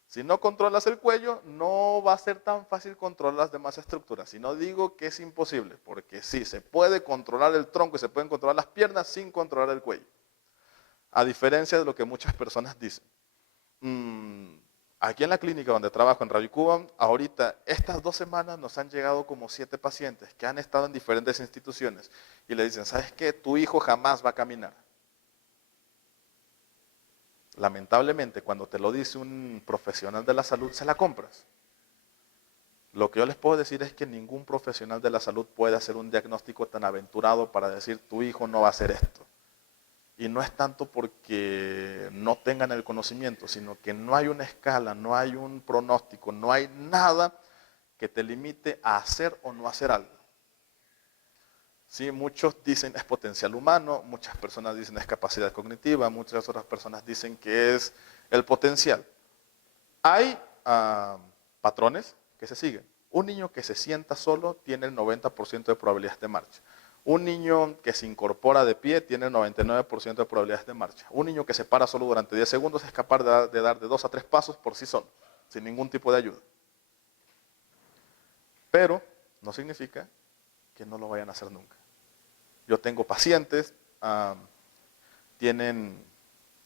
Si no controlas el cuello, no va a ser tan fácil controlar las demás estructuras. Y no digo que es imposible, porque sí, se puede controlar el tronco y se pueden controlar las piernas sin controlar el cuello. A diferencia de lo que muchas personas dicen. Aquí en la clínica donde trabajo en Radio Cuba, ahorita, estas 2 semanas nos han llegado como 7 pacientes que han estado en diferentes instituciones y le dicen, ¿sabes qué? Tu hijo jamás va a caminar. Lamentablemente, cuando te lo dice un profesional de la salud, se la compras. Lo que yo les puedo decir es que ningún profesional de la salud puede hacer un diagnóstico tan aventurado para decir, tu hijo no va a hacer esto. Y no es tanto porque no tengan el conocimiento, sino que no hay una escala, no hay un pronóstico, no hay nada que te limite a hacer o no hacer algo. Sí, muchos dicen es potencial humano, muchas personas dicen es capacidad cognitiva, muchas otras personas dicen que es el potencial. Hay patrones que se siguen. Un niño que se sienta solo tiene el 90% de probabilidades de marcha. Un niño que se incorpora de pie tiene el 99% de probabilidades de marcha. Un niño que se para solo durante 10 segundos es capaz de dar de 2 a 3 pasos por sí solo, sin ningún tipo de ayuda. Pero no significa que no lo vayan a hacer nunca. Yo tengo pacientes, tienen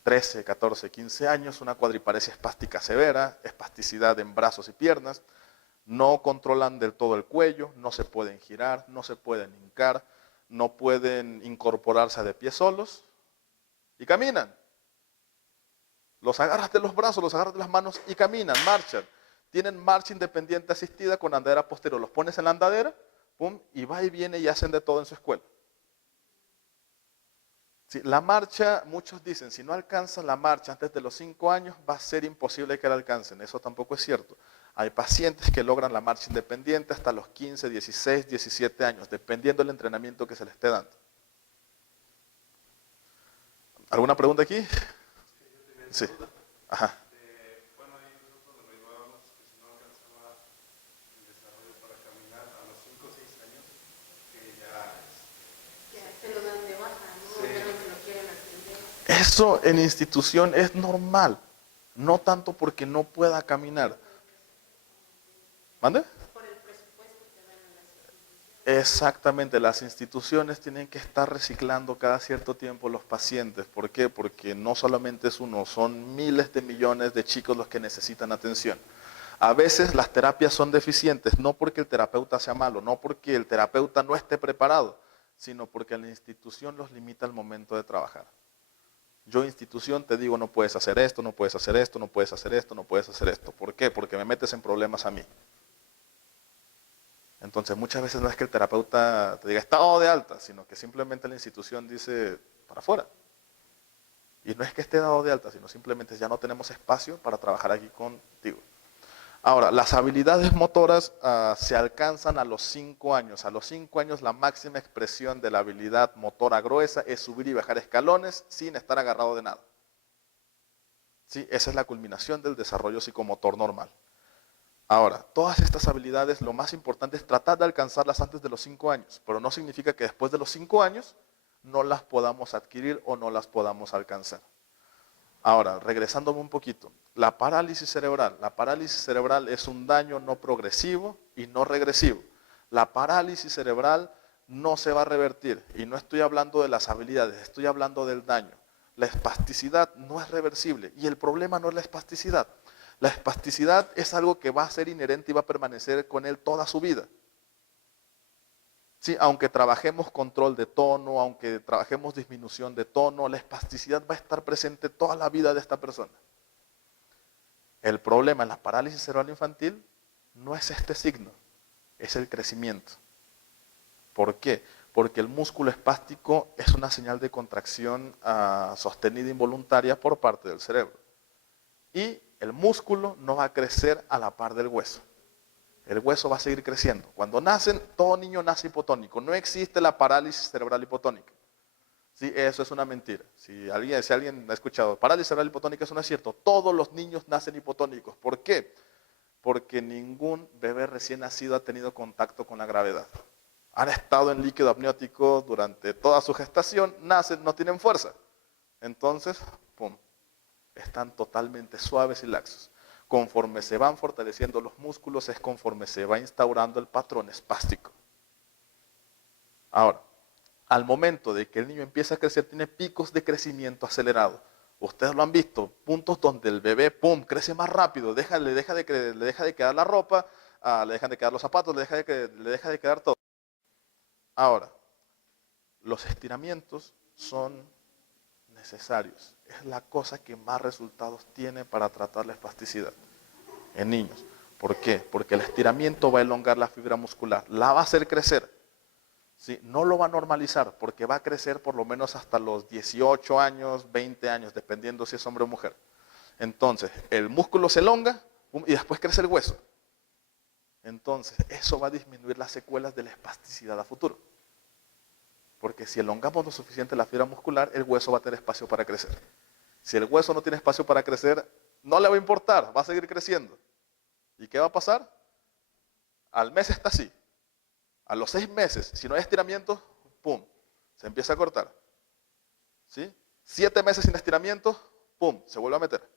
13, 14, 15 años, una cuadriparesia espástica severa, espasticidad en brazos y piernas, no controlan del todo el cuello, no se pueden girar, no se pueden hincar, no pueden incorporarse de pie solos y caminan. Los agarras de los brazos, los agarras de las manos y caminan, marchan. Tienen marcha independiente asistida con andadera posterior. Los pones en la andadera, pum, y va y viene y hacen de todo en su escuela. Sí, la marcha, muchos dicen, si no alcanzan la marcha antes de los 5 años, va a ser imposible que la alcancen. Eso tampoco es cierto. Hay pacientes que logran la marcha independiente hasta los 15, 16, 17 años, dependiendo del entrenamiento que se les esté dando. ¿Alguna pregunta aquí? Sí. Ajá. Bueno, ahí nosotros lo llevábamos que si no alcanzaba el desarrollo para caminar a los 5 o 6 años, que ya te lo dan de baja, ¿no? Sí. Ya no te lo quieren atender. Eso en institución es normal, no tanto porque no pueda caminar. ¿Mande? Por el presupuesto que dan en las instituciones. Exactamente, las instituciones tienen que estar reciclando cada cierto tiempo los pacientes. ¿Por qué? Porque no solamente es uno, son miles de millones de chicos los que necesitan atención. A veces las terapias son deficientes, no porque el terapeuta sea malo, no porque el terapeuta no esté preparado, sino porque la institución los limita al momento de trabajar. Yo, institución, te digo, no puedes hacer esto, no puedes hacer esto, no puedes hacer esto, no puedes hacer esto. ¿Por qué? Porque me metes en problemas a mí. Entonces, muchas veces no es que el terapeuta te diga, estado de alta, sino que simplemente la institución dice, para afuera. Y no es que esté dado de alta, sino simplemente ya no tenemos espacio para trabajar aquí contigo. Ahora, las habilidades motoras se alcanzan a los 5 años. A los 5 años la máxima expresión de la habilidad motora gruesa es subir y bajar escalones sin estar agarrado de nada. ¿Sí? Esa es la culminación del desarrollo psicomotor normal. Ahora, todas estas habilidades, lo más importante es tratar de alcanzarlas antes de los 5 años, pero no significa que después de los 5 años no las podamos adquirir o no las podamos alcanzar. Ahora, regresándome un poquito, la parálisis cerebral. La parálisis cerebral es un daño no progresivo y no regresivo. La parálisis cerebral no se va a revertir, y no estoy hablando de las habilidades, estoy hablando del daño. La espasticidad no es reversible, y el problema no es la espasticidad. La espasticidad es algo que va a ser inherente y va a permanecer con él toda su vida. Sí, aunque trabajemos control de tono, aunque trabajemos disminución de tono, la espasticidad va a estar presente toda la vida de esta persona. El problema en la parálisis cerebral infantil no es este signo, es el crecimiento. ¿Por qué? Porque el músculo espástico es una señal de contracción sostenida involuntaria por parte del cerebro. Y el músculo no va a crecer a la par del hueso. El hueso va a seguir creciendo. Cuando nacen, todo niño nace hipotónico. No existe la parálisis cerebral hipotónica. Sí, eso es una mentira. Si alguien ha escuchado, parálisis cerebral hipotónica, eso no es cierto. Todos los niños nacen hipotónicos. ¿Por qué? Porque ningún bebé recién nacido ha tenido contacto con la gravedad. Han estado en líquido amniótico durante toda su gestación, nacen, no tienen fuerza. Entonces, pum, están totalmente suaves y laxos. Conforme se van fortaleciendo los músculos es conforme se va instaurando el patrón espástico. Ahora, al momento de que el niño empieza a crecer, tiene picos de crecimiento acelerado. Ustedes lo han visto, puntos donde el bebé, pum, crece más rápido, le deja de quedar la ropa, le dejan de quedar los zapatos, le deja de quedar todo. Ahora, los estiramientos son necesarios. Es la cosa que más resultados tiene para tratar la espasticidad en niños. ¿Por qué? Porque el estiramiento va a elongar la fibra muscular, la va a hacer crecer. ¿Sí? No lo va a normalizar porque va a crecer por lo menos hasta los 18 años, 20 años, dependiendo si es hombre o mujer. Entonces, el músculo se elonga y después crece el hueso. Entonces, eso va a disminuir las secuelas de la espasticidad a futuro. Porque si elongamos lo suficiente la fibra muscular, el hueso va a tener espacio para crecer. Si el hueso no tiene espacio para crecer, no le va a importar, va a seguir creciendo. ¿Y qué va a pasar? Al mes está así. A los 6 meses, si no hay estiramiento, pum, se empieza a cortar. ¿Sí? 7 meses sin estiramiento, pum, se vuelve a meter.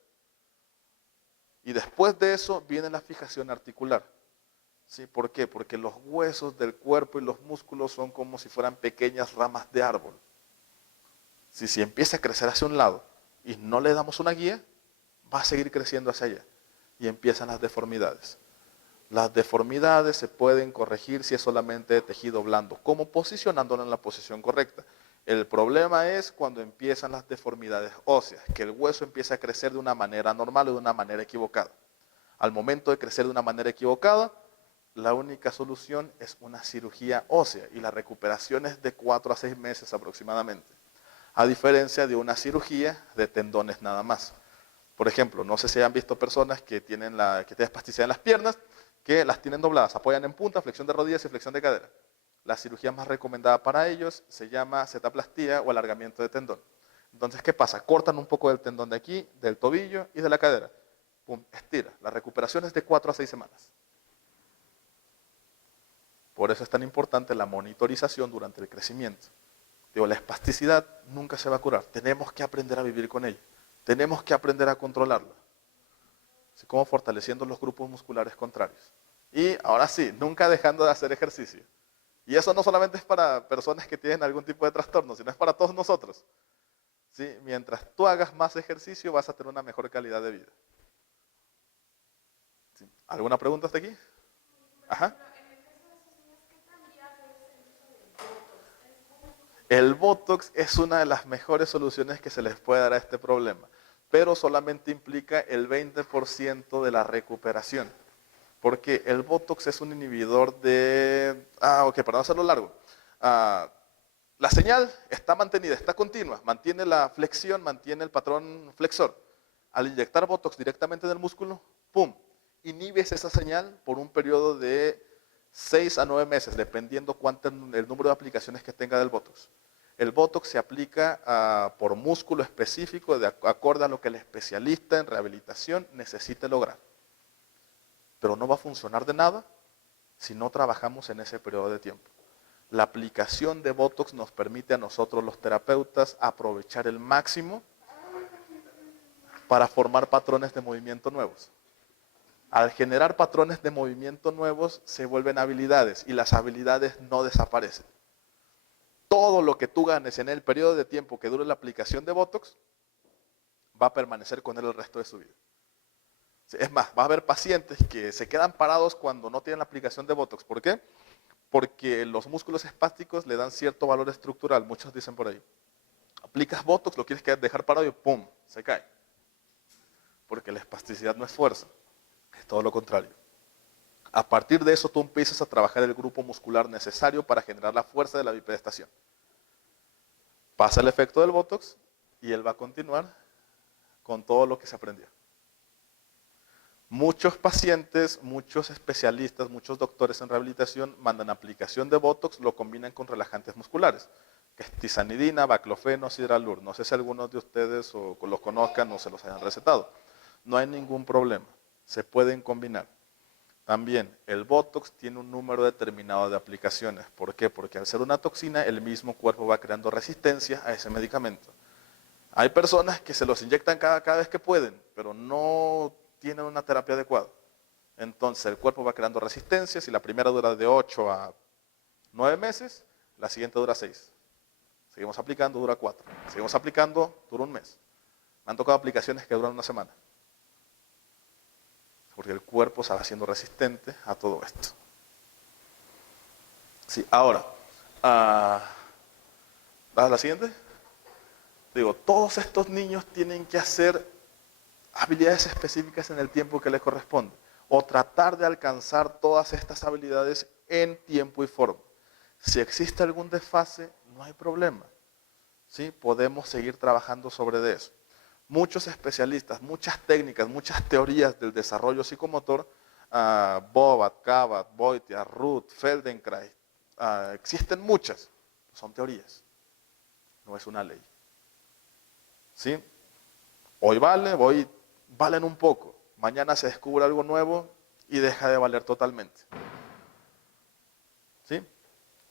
Y después de eso viene la fijación articular. ¿Sí? ¿Por qué? Porque los huesos del cuerpo y los músculos son como si fueran pequeñas ramas de árbol. Si empieza a crecer hacia un lado y no le damos una guía, va a seguir creciendo hacia allá. Y empiezan las deformidades. Las deformidades se pueden corregir si es solamente de tejido blando, como posicionándolo en la posición correcta. El problema es cuando empiezan las deformidades óseas, que el hueso empieza a crecer de una manera normal o de una manera equivocada. Al momento de crecer de una manera equivocada, la única solución es una cirugía ósea y la recuperación es de 4 a 6 meses aproximadamente, a diferencia de una cirugía de tendones nada más. Por ejemplo, no sé si han visto personas que tienen espasticidad en las piernas, que las tienen dobladas, apoyan en punta, flexión de rodillas y flexión de cadera. La cirugía más recomendada para ellos se llama setaplastía o alargamiento de tendón. Entonces, ¿qué pasa? Cortan un poco del tendón de aquí, del tobillo y de la cadera. Pum, estira. La recuperación es de 4 a 6 semanas. Por eso es tan importante la monitorización durante el crecimiento. Digo, la espasticidad nunca se va a curar. Tenemos que aprender a vivir con ella. Tenemos que aprender a controlarla. Así como fortaleciendo los grupos musculares contrarios. Y ahora sí, nunca dejando de hacer ejercicio. Y eso no solamente es para personas que tienen algún tipo de trastorno, sino es para todos nosotros. ¿Sí? Mientras tú hagas más ejercicio, vas a tener una mejor calidad de vida. ¿Sí? ¿Alguna pregunta hasta aquí? Ajá. El Botox es una de las mejores soluciones que se les puede dar a este problema, pero solamente implica el 20% de la recuperación. Porque el Botox es un inhibidor de... ok, para no hacerlo largo. La señal está mantenida, está continua, mantiene la flexión, mantiene el patrón flexor. Al inyectar Botox directamente en el músculo, ¡pum!, inhibes esa señal por un periodo de 6 a 9 meses, dependiendo cuánto el número de aplicaciones que tenga del Botox. El Botox se aplica por músculo específico, de acorde a lo que el especialista en rehabilitación necesite lograr. Pero no va a funcionar de nada si no trabajamos en ese periodo de tiempo. La aplicación de Botox nos permite a nosotros los terapeutas aprovechar el máximo para formar patrones de movimiento nuevos. Al generar patrones de movimiento nuevos se vuelven habilidades y las habilidades no desaparecen. Todo lo que tú ganes en el periodo de tiempo que dure la aplicación de Botox va a permanecer con él el resto de su vida. Es más, va a haber pacientes que se quedan parados cuando no tienen la aplicación de Botox. ¿Por qué? Porque los músculos espásticos le dan cierto valor estructural. Muchos dicen por ahí, aplicas Botox, lo quieres dejar parado y ¡pum!, se cae. Porque la espasticidad no es fuerza, es todo lo contrario. A partir de eso tú empiezas a trabajar el grupo muscular necesario para generar la fuerza de la bipedestación. Pasa el efecto del Botox y él va a continuar con todo lo que se aprendió. Muchos pacientes, muchos especialistas, muchos doctores en rehabilitación mandan aplicación de Botox, lo combinan con relajantes musculares, que es tizanidina, baclofeno, hidralur. No sé si algunos de ustedes o los conozcan o se los hayan recetado. No hay ningún problema, se pueden combinar. También el Botox tiene un número determinado de aplicaciones. ¿Por qué? Porque al ser una toxina, el mismo cuerpo va creando resistencia a ese medicamento. Hay personas que se los inyectan cada vez que pueden, pero no tienen una terapia adecuada. Entonces el cuerpo va creando resistencia. Si la primera dura de 8 a 9 meses, la siguiente dura 6. Seguimos aplicando, dura 4. Seguimos aplicando, dura un mes. Me han tocado aplicaciones que duran una semana. Porque el cuerpo se va haciendo resistente a todo esto. Sí, ahora, ¿la siguiente? Digo, todos estos niños tienen que hacer habilidades específicas en el tiempo que les corresponde. O tratar de alcanzar todas estas habilidades en tiempo y forma. Si existe algún desfase, no hay problema. ¿Sí? Podemos seguir trabajando sobre eso. Muchos especialistas, muchas técnicas, muchas teorías del desarrollo psicomotor, Bobat, Kabat, Boitia, Ruth, Feldenkrais, existen muchas, son teorías, no es una ley. ¿Sí? Hoy valen un poco, mañana se descubre algo nuevo y deja de valer totalmente. ¿Sí?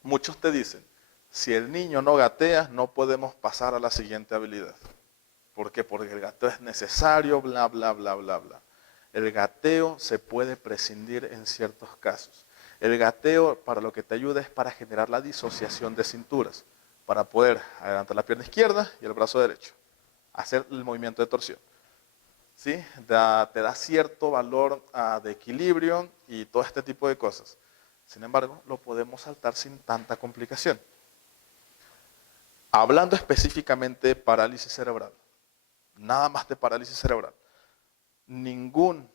Muchos te dicen, si el niño no gatea, no podemos pasar a la siguiente habilidad. ¿Por qué? Porque el gateo es necesario, bla, bla, bla, bla, bla. El gateo se puede prescindir en ciertos casos. El gateo para lo que te ayuda es para generar la disociación de cinturas, para poder adelantar la pierna izquierda y el brazo derecho. hacer el movimiento de torsión. ¿Sí? Te da cierto valor de equilibrio y todo este tipo de cosas. Sin embargo, lo podemos saltar sin tanta complicación. Hablando específicamente de parálisis cerebral, nada más de parálisis cerebral, ningún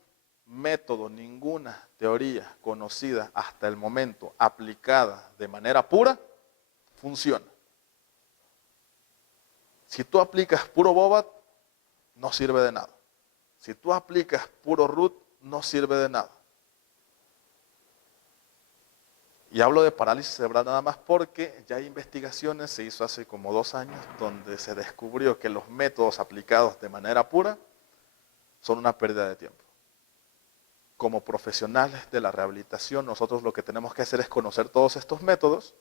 método, ninguna teoría conocida hasta el momento aplicada de manera pura funciona. Si tú aplicas puro Bobat, no sirve de nada. Si tú aplicas puro root, no sirve de nada. Y hablo de parálisis cerebral nada más porque ya hay investigaciones, se hizo hace como 2 años, donde se descubrió que los métodos aplicados de manera pura son una pérdida de tiempo. Como profesionales de la rehabilitación, nosotros lo que tenemos que hacer es conocer todos estos métodos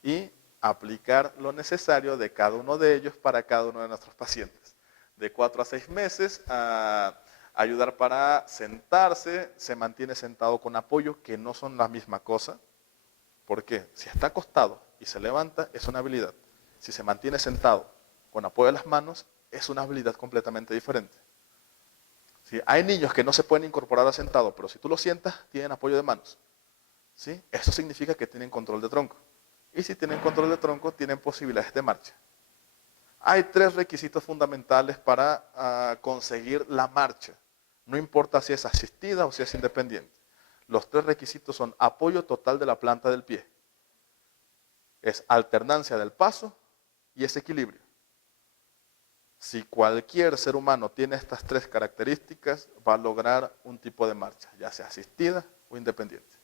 y aplicar lo necesario de cada uno de ellos para cada uno de nuestros pacientes. De 4 a 6 meses a ayudar para sentarse, se mantiene sentado con apoyo, que no son la misma cosa. ¿Por qué? Si está acostado y se levanta, es una habilidad. Si se mantiene sentado con apoyo de las manos, es una habilidad completamente diferente. ¿Sí? Hay niños que no se pueden incorporar a sentado, pero si tú los sientas, tienen apoyo de manos. ¿Sí? Eso significa que tienen control de tronco. Y si tienen control de tronco, tienen posibilidades de marcha. Hay 3 requisitos fundamentales para conseguir la marcha. No importa si es asistida o si es independiente. Los 3 requisitos son apoyo total de la planta del pie, es alternancia del paso y es equilibrio. Si cualquier ser humano tiene estas 3 características, va a lograr un tipo de marcha, ya sea asistida o independiente.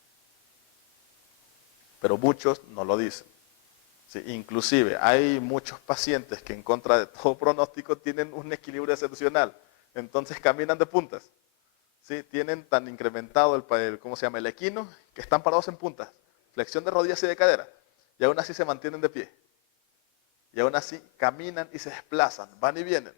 Pero muchos no lo dicen. Sí, inclusive hay muchos pacientes que en contra de todo pronóstico tienen un equilibrio excepcional, entonces caminan de puntas. ¿Sí? Tienen tan incrementado el equino, que están parados en puntas, flexión de rodillas y de cadera, y aún así se mantienen de pie. Y aún así caminan y se desplazan, van y vienen.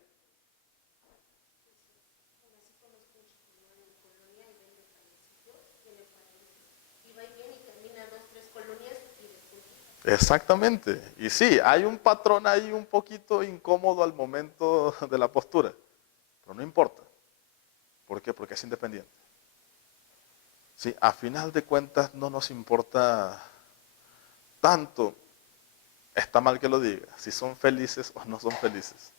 Exactamente. Y sí, hay un patrón ahí un poquito incómodo al momento de la postura, pero no importa. ¿Por qué? Porque es independiente. Sí, a final de cuentas no nos importa tanto, está mal que lo diga, si son felices o no son felices.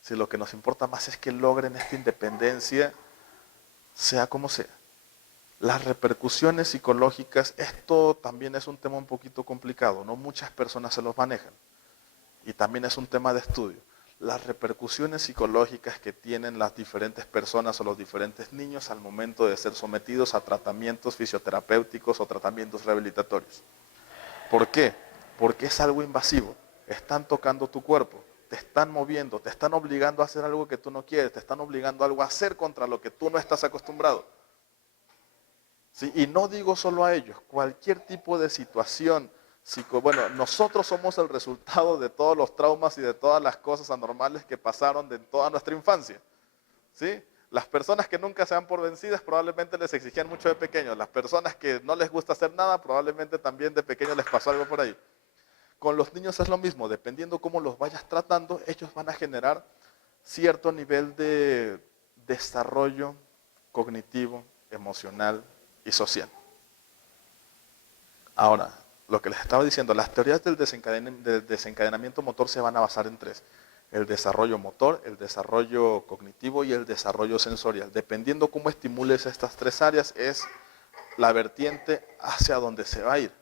Si lo que nos importa más es que logren esta independencia, sea como sea. Las repercusiones psicológicas, esto también es un tema un poquito complicado, no muchas personas se los manejan. Y también es un tema de estudio. Las repercusiones psicológicas que tienen las diferentes personas o los diferentes niños al momento de ser sometidos a tratamientos fisioterapéuticos o tratamientos rehabilitatorios. ¿Por qué? Porque es algo invasivo. Están tocando tu cuerpo, te están moviendo, te están obligando a hacer algo que tú no quieres, te están obligando a algo a hacer contra lo que tú no estás acostumbrado. ¿Sí? Y no digo solo a ellos, cualquier tipo de situación, bueno, nosotros somos el resultado de todos los traumas y de todas las cosas anormales que pasaron de toda nuestra infancia. ¿Sí? Las personas que nunca se dan por vencidas probablemente les exigían mucho de pequeños. Las personas que no les gusta hacer nada probablemente también de pequeños les pasó algo por ahí. Con los niños es lo mismo, dependiendo cómo los vayas tratando, ellos van a generar cierto nivel de desarrollo cognitivo, emocional y social. Ahora, lo que les estaba diciendo, las teorías del desencadenamiento motor se van a basar en 3. El desarrollo motor, el desarrollo cognitivo y el desarrollo sensorial. Dependiendo cómo estimules estas 3 áreas, es la vertiente hacia donde se va a ir.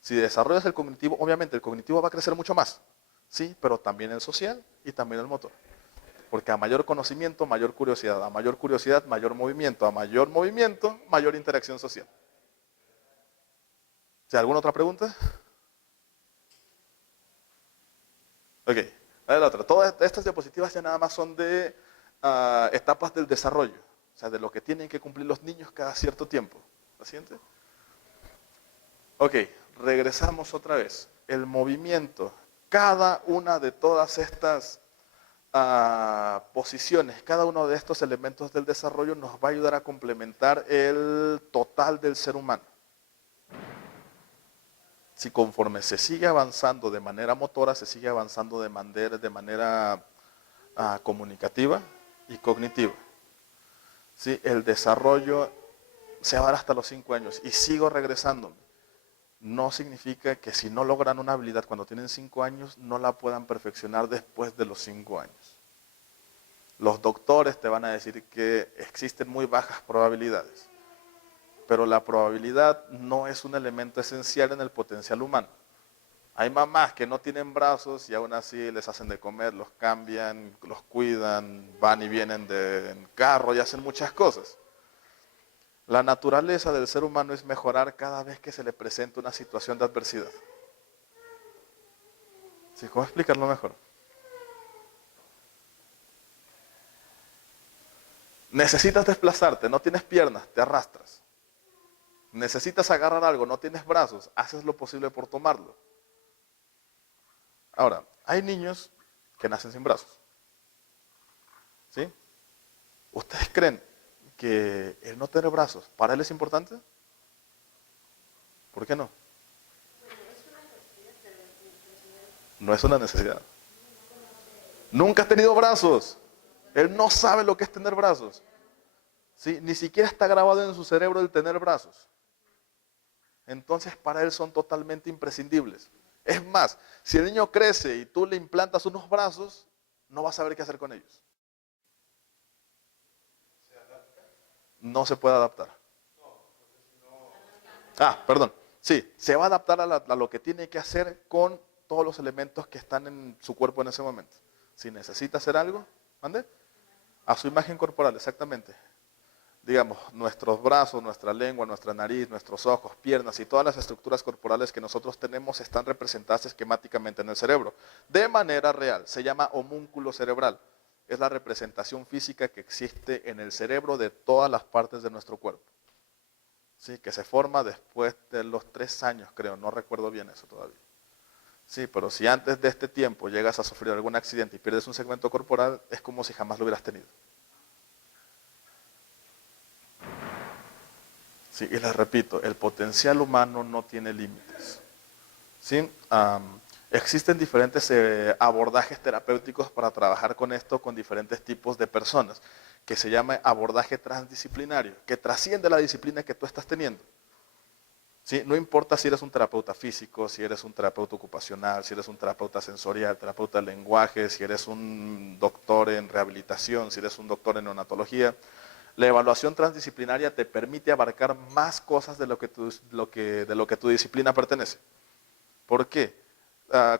Si desarrollas el cognitivo, obviamente el cognitivo va a crecer mucho más, ¿sí? Pero también el social y también el motor. Porque a mayor conocimiento, mayor curiosidad. A mayor curiosidad, mayor movimiento. A mayor movimiento, mayor interacción social. ¿Alguna otra pregunta? Ok, a la otra. Todas estas diapositivas ya nada más son de etapas del desarrollo. O sea, de lo que tienen que cumplir los niños cada cierto tiempo. ¿La siguiente? Ok, regresamos otra vez. El movimiento. Cada una de todas estas posiciones, cada uno de estos elementos del desarrollo nos va a ayudar a complementar el total del ser humano. Si conforme se sigue avanzando de manera motora, se sigue avanzando de manera comunicativa y cognitiva. ¿Sí? El desarrollo se va a dar hasta los 5 años. Y sigo regresándome. No significa que si no logran una habilidad cuando tienen 5 años, no la puedan perfeccionar después de los 5 años. Los doctores te van a decir que existen muy bajas probabilidades, pero la probabilidad no es un elemento esencial en el potencial humano. Hay mamás que no tienen brazos y aún así les hacen de comer, los cambian, los cuidan, van y vienen en carro y hacen muchas cosas. La naturaleza del ser humano es mejorar cada vez que se le presenta una situación de adversidad. ¿Sí? ¿Cómo explicarlo mejor? Necesitas desplazarte, no tienes piernas, te arrastras. Necesitas agarrar algo, no tienes brazos, haces lo posible por tomarlo. Ahora, hay niños que nacen sin brazos. ¿Sí? ¿Ustedes creen que el no tener brazos para él es importante? ¿Por qué no? No es una necesidad. Nunca ha tenido brazos. Él no sabe lo que es tener brazos. ¿Sí? Ni siquiera está grabado en su cerebro el tener brazos. Entonces para él son totalmente imprescindibles. Es más, si el niño crece y tú le implantas unos brazos, no va a saber qué hacer con ellos. No se puede adaptar. Perdón. Sí, se va a adaptar a lo que tiene que hacer con todos los elementos que están en su cuerpo en ese momento. Si necesita hacer algo, ¿mande? A su imagen corporal, exactamente. Digamos, nuestros brazos, nuestra lengua, nuestra nariz, nuestros ojos, piernas y todas las estructuras corporales que nosotros tenemos están representadas esquemáticamente en el cerebro. De manera real, se llama homúnculo cerebral. Es la representación física que existe en el cerebro de todas las partes de nuestro cuerpo. Sí, que se forma después de los 3 años, creo, no recuerdo bien eso todavía. Sí, pero si antes de este tiempo llegas a sufrir algún accidente y pierdes un segmento corporal, es como si jamás lo hubieras tenido. Sí, y les repito, el potencial humano no tiene límites. ¿Sí? Existen diferentes abordajes terapéuticos para trabajar con esto, con diferentes tipos de personas, que se llama abordaje transdisciplinario, que trasciende la disciplina que tú estás teniendo. ¿Sí? No importa si eres un terapeuta físico, si eres un terapeuta ocupacional, si eres un terapeuta sensorial, terapeuta de lenguaje, si eres un doctor en rehabilitación, si eres un doctor en neonatología. La evaluación transdisciplinaria te permite abarcar más cosas de lo que tu disciplina pertenece. ¿Por qué?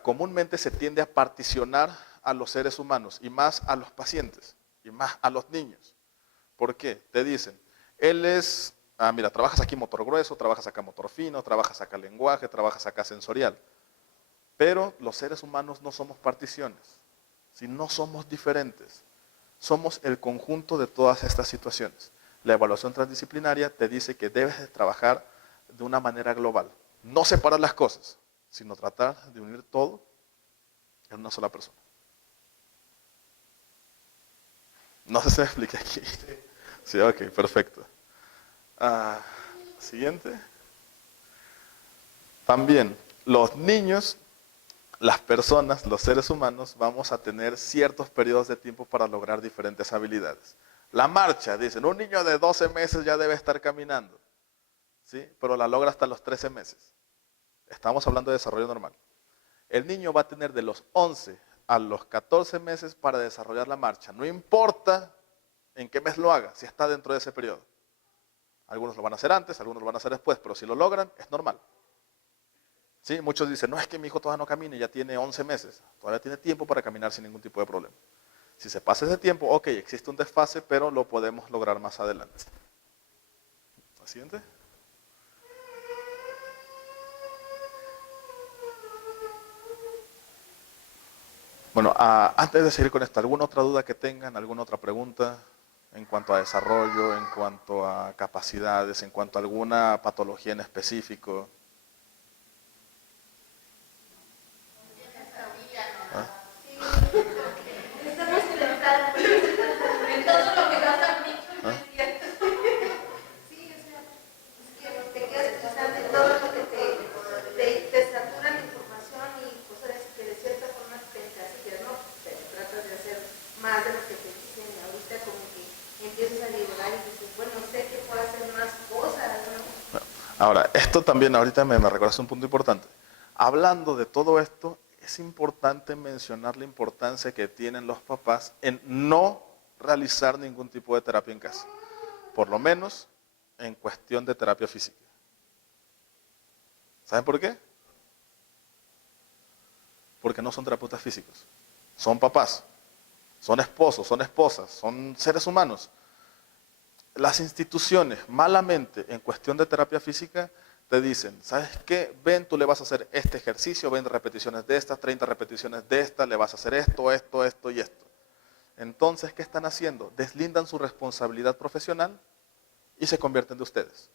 Comúnmente se tiende a particionar a los seres humanos y más a los pacientes y más a los niños. ¿Por qué? Te dicen, él es, mira, trabajas aquí motor grueso, trabajas acá motor fino, trabajas acá lenguaje, trabajas acá sensorial. Pero los seres humanos no somos particiones, si no somos diferentes. Somos el conjunto de todas estas situaciones. La evaluación transdisciplinaria te dice que debes de trabajar de una manera global. No separar las cosas, sino tratar de unir todo en una sola persona. No sé si me expliqué aquí. Sí, ok, perfecto. Siguiente. También, los niños, las personas, los seres humanos, vamos a tener ciertos periodos de tiempo para lograr diferentes habilidades. La marcha, dicen, un niño de 12 meses ya debe estar caminando, ¿sí? Pero la logra hasta los 13 meses. Estamos hablando de desarrollo normal. El niño va a tener de los 11 a los 14 meses para desarrollar la marcha. No importa en qué mes lo haga, si está dentro de ese periodo. Algunos lo van a hacer antes, algunos lo van a hacer después, pero si lo logran, es normal. ¿Sí? Muchos dicen, no, es que mi hijo todavía no camina, ya tiene 11 meses. Todavía tiene tiempo para caminar sin ningún tipo de problema. Si se pasa ese tiempo, ok, existe un desfase, pero lo podemos lograr más adelante. ¿La siguiente? Bueno, antes de seguir con esto, ¿alguna otra duda que tengan? ¿Alguna otra pregunta en cuanto a desarrollo, en cuanto a capacidades, en cuanto a alguna patología en específico? Estamos intentando en todo lo que nos han dicho, no es cierto. Sí, o sea, es que te quedas pensando en todo lo que te satura la información y pues ahora sí que de cierta forma te encasillas, ¿no? Pero tratas de hacer más Ahora, esto también ahorita me recuerdas un punto importante. Hablando de todo esto, es importante mencionar la importancia que tienen los papás en no realizar ningún tipo de terapia en casa. Por lo menos en cuestión de terapia física. ¿Saben por qué? Porque no son terapeutas físicos. Son papás, son esposos, son esposas, son seres humanos. Las instituciones, malamente, en cuestión de terapia física, te dicen, ¿sabes qué? Ven, tú le vas a hacer este ejercicio, 20 repeticiones de estas, 30 repeticiones de esta, le vas a hacer esto, esto, esto y esto. Entonces, ¿qué están haciendo? Deslindan su responsabilidad profesional y se convierten de ustedes.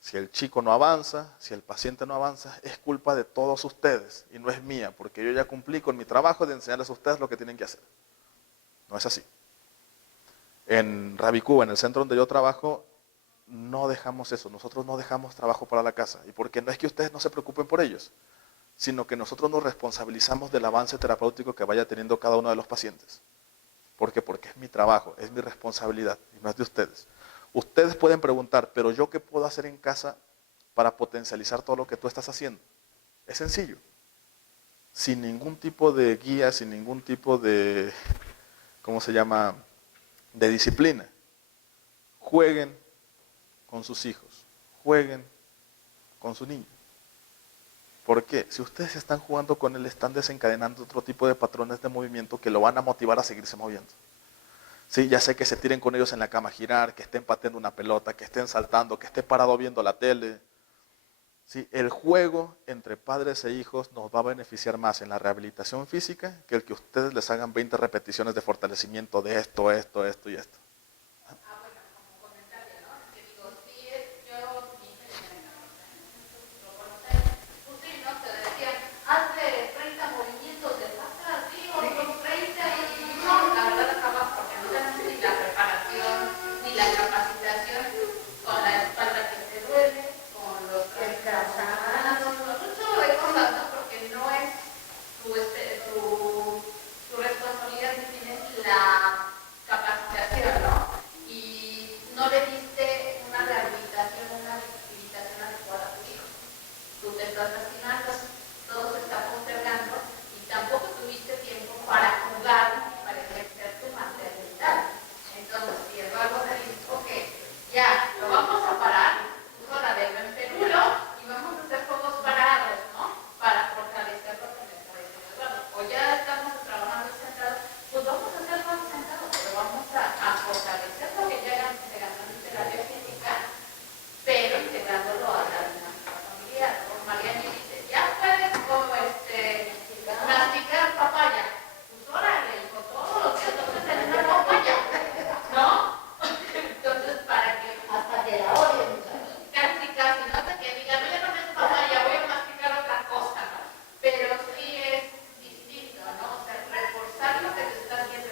Si el chico no avanza, si el paciente no avanza, es culpa de todos ustedes y no es mía, porque yo ya cumplí con mi trabajo de enseñarles a ustedes lo que tienen que hacer. No es así. En Rabicuba, en el centro donde yo trabajo, no dejamos eso. Nosotros no dejamos trabajo para la casa. Y porque no es que ustedes no se preocupen por ellos, sino que nosotros nos responsabilizamos del avance terapéutico que vaya teniendo cada uno de los pacientes. ¿Por qué? Porque es mi trabajo, es mi responsabilidad y no es de ustedes. Ustedes pueden preguntar, pero ¿yo qué puedo hacer en casa para potencializar todo lo que tú estás haciendo? Es sencillo. Sin ningún tipo de guía, sin ningún tipo de, ¿cómo se llama?, de disciplina. Jueguen con sus hijos, jueguen con su niño. ¿Por qué? Si ustedes están jugando con él, están desencadenando otro tipo de patrones de movimiento que lo van a motivar a seguirse moviendo. Sí, ya sé que se tiren con ellos en la cama a girar, que estén pateando una pelota, que estén saltando, que esté parado viendo la tele. Sí, el juego entre padres e hijos nos va a beneficiar más en la rehabilitación física que el que ustedes les hagan 20 repeticiones de fortalecimiento de esto, esto, esto y esto. Ah, bueno, como comentario, ¿no? Que digo, sí, yo, mi hija ya me lo conocí, pues sí, ¿no? Te decían, hazle 30 movimientos de pata, sí, o son 30 y no, la verdad acabas porque no tienes ni la preparación, ni la capacitación con la espalda que te duele, con los cansados, con un chorro de cosas, ¿no? Porque no es tu responsabilidad si tienes la capacitación, ¿no? Y no le diste una rehabilitación, una rehabilitación adecuada a tu hijo. Tú te estás lastimando, todo se está postergando y tampoco tuviste tiempo para jugar, para ejercer tu maternidad. Entonces, si el algo te dice, ok, ya, lo vamos a parar, pues ahora denlo en perulo y vamos a hacer juegos parados, ¿no? Para fortalecer lo que me está diciendo Eduardo. O ya estamos trabajando sentados, pues vamos a hacer juegos sentados, pero vamos a fortalecer lo que ya se ganó en terapia física, pero integrándolo a la dinámica familiar. Como Mariana dice, ya puedes como masticar papaya. Pues órale, hijo, todos los días te ofrecen una papaya, ¿no? Entonces, para que hasta que la odien, casi, ¿no? Hasta que digan, no, ya no es papaya, voy a masticar otra cosa, ¿no? Pero sí es distinto, ¿no? O sea, reforzar lo que te está haciendo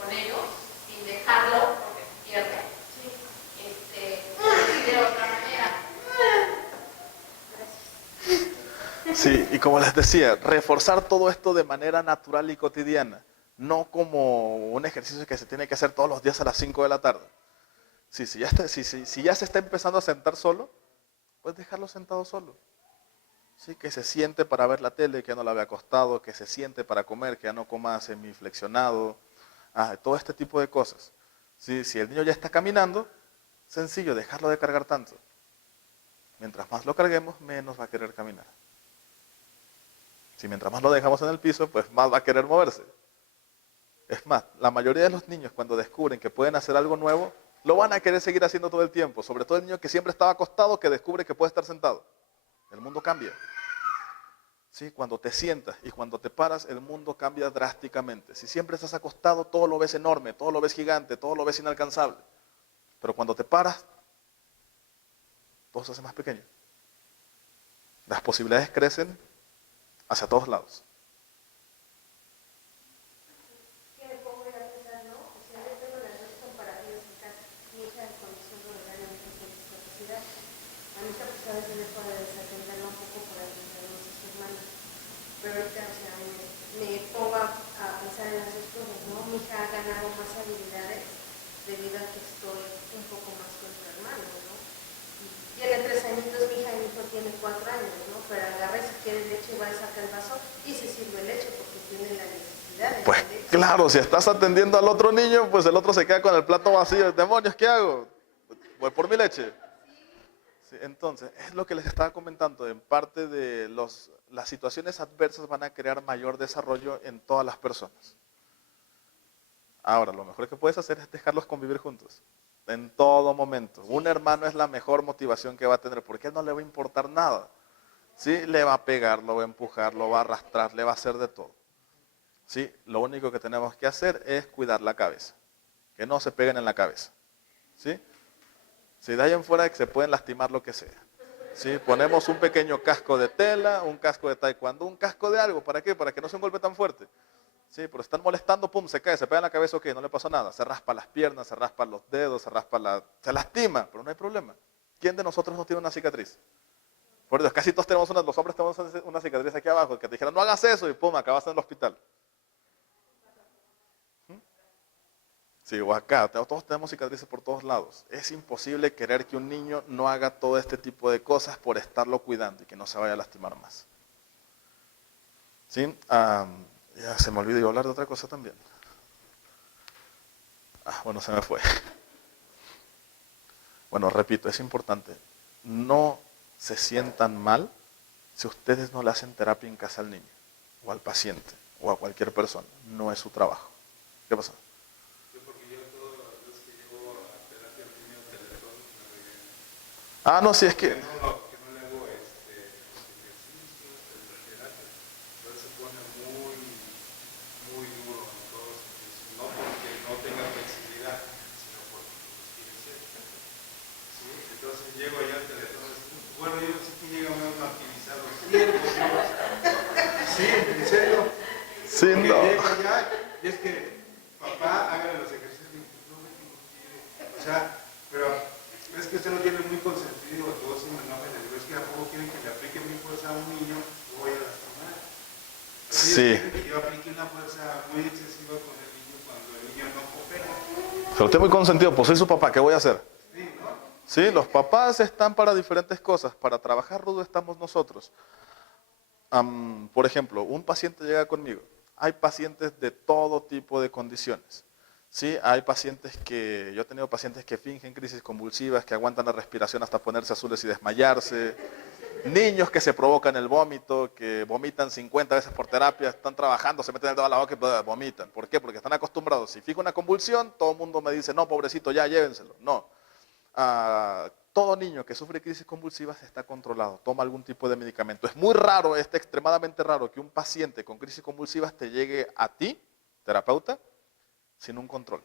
con ellos, sin dejarlo porque se pierde. De otra manera. Sí, y como les decía, reforzar todo esto de manera natural y cotidiana, no como un ejercicio que se tiene que hacer todos los días a las 5 de la tarde. Sí, si ya se está empezando a sentar solo, pues dejarlo sentado solo. Sí, que se siente para ver la tele, que ya no la vea acostado, que se siente para comer, que ya no coma semiflexionado, todo este tipo de cosas. Sí, si el niño ya está caminando, sencillo, dejarlo de cargar tanto. Mientras más lo carguemos, menos va a querer caminar. Si mientras más lo dejamos en el piso, pues más va a querer moverse. Es más, la mayoría de los niños cuando descubren que pueden hacer algo nuevo, lo van a querer seguir haciendo todo el tiempo. Sobre todo el niño que siempre estaba acostado, que descubre que puede estar sentado. El mundo cambia. Sí, cuando te sientas y cuando te paras, el mundo cambia drásticamente. Si siempre estás acostado, todo lo ves enorme, todo lo ves gigante, todo lo ves inalcanzable. Pero cuando te paras, todo se hace más pequeño. Las posibilidades crecen hacia todos lados. Que me pongo ya a pensar, ¿no? O sea, yo tengo las dos comparativas en casa. Mi hija en condición de verdaderamente con discapacidad. A mi hija pues a veces le puedo desatenderla un poco por atendernos a su hermana. Pero ahorita, o sea, me pongo a pensar en las dos cosas, ¿no? Mi hija ha ganado más habilidades debido a que estoy un poco más con su hermano, ¿no? Y Tiene 3 añitos, mi hija, y mi hijo tiene 4 años, ¿no? Pero agarra y si quiere leche va y saca el vaso y se sirve leche porque tiene la necesidad de Pues la leche. claro, si estás atendiendo al otro niño, pues el otro se queda con el plato vacío. Demonios, ¿qué hago? Voy por mi leche. Sí, entonces, es lo que les estaba comentando. En parte de las situaciones adversas van a crear mayor desarrollo en todas las personas. Ahora, lo mejor que puedes hacer es dejarlos convivir juntos. En todo momento. Un hermano es la mejor motivación que va a tener, porque a él no le va a importar nada. ¿Sí? Le va a pegar, lo va a empujar, lo va a arrastrar, le va a hacer de todo. ¿Sí? Lo único que tenemos que hacer es cuidar la cabeza. Que no se peguen en la cabeza. ¿Sí? Si de ahí en fuera que se pueden lastimar lo que sea. ¿Sí? Ponemos un pequeño casco de tela, un casco de taekwondo, un casco de algo. ¿Para qué? Para que no sea un golpe tan fuerte. Sí, pero están molestando, pum, se cae, se pega en la cabeza, ok, no le pasó nada. Se raspa las piernas, se raspa los dedos, se lastima, pero no hay problema. ¿Quién de nosotros no tiene una cicatriz? Por Dios, casi todos tenemos los hombres tenemos una cicatriz aquí abajo, que te dijeron, no hagas eso, y pum, acabas en el hospital. Sí, o acá, todos tenemos cicatrices por todos lados. Es imposible querer que un niño no haga todo este tipo de cosas por estarlo cuidando y que no se vaya a lastimar más. ¿Sí? Ya se me olvidó hablar de otra cosa también. Bueno, se me fue. Bueno, repito, es importante. No se sientan mal si ustedes no le hacen terapia en casa al niño, o al paciente, o a cualquier persona. No es su trabajo. ¿Qué pasa? Porque yo todas las veces que llevo a terapia al niño Teletón me regañan. No, sí, es que... Que no le hago los ejercicios de la terapia. Entonces se pone muy, muy duro en todos los sentidos. No porque no tenga flexibilidad, sino porque los quiere ser. ¿Sí? Entonces llego allá al Teletón. Bueno, yo sé que llega muy martirizado. Sí, en serio. Sí, Porque no. llego allá y es que papá haga los ejercicios y no me quiere. O sea, pero es que usted lo tiene muy consentido, todos se me enojan, le digo, es que a poco quieren que le aplique mi fuerza a un niño, lo voy a lastimar. Sí. Quieren que yo aplique una fuerza muy excesiva con el niño cuando el niño no coopera. Pero usted es muy consentido, pues soy su papá, ¿qué voy a hacer? Sí, ¿no? Sí, los papás están para diferentes cosas. Para trabajar rudo estamos nosotros. Por ejemplo, un paciente llega conmigo. Hay pacientes de todo tipo de condiciones. Sí, hay pacientes yo he tenido pacientes que fingen crisis convulsivas, que aguantan la respiración hasta ponerse azules y desmayarse. Niños que se provocan el vómito, que vomitan 50 veces por terapia, están trabajando, se meten el dedo a la boca y vomitan. ¿Por qué? Porque están acostumbrados. Si fijo una convulsión, todo el mundo me dice, no, pobrecito, ya llévenselo. No. Todo niño que sufre crisis convulsivas está controlado, toma algún tipo de medicamento. Es muy raro, es extremadamente raro que un paciente con crisis convulsivas te llegue a ti, terapeuta, sin un control.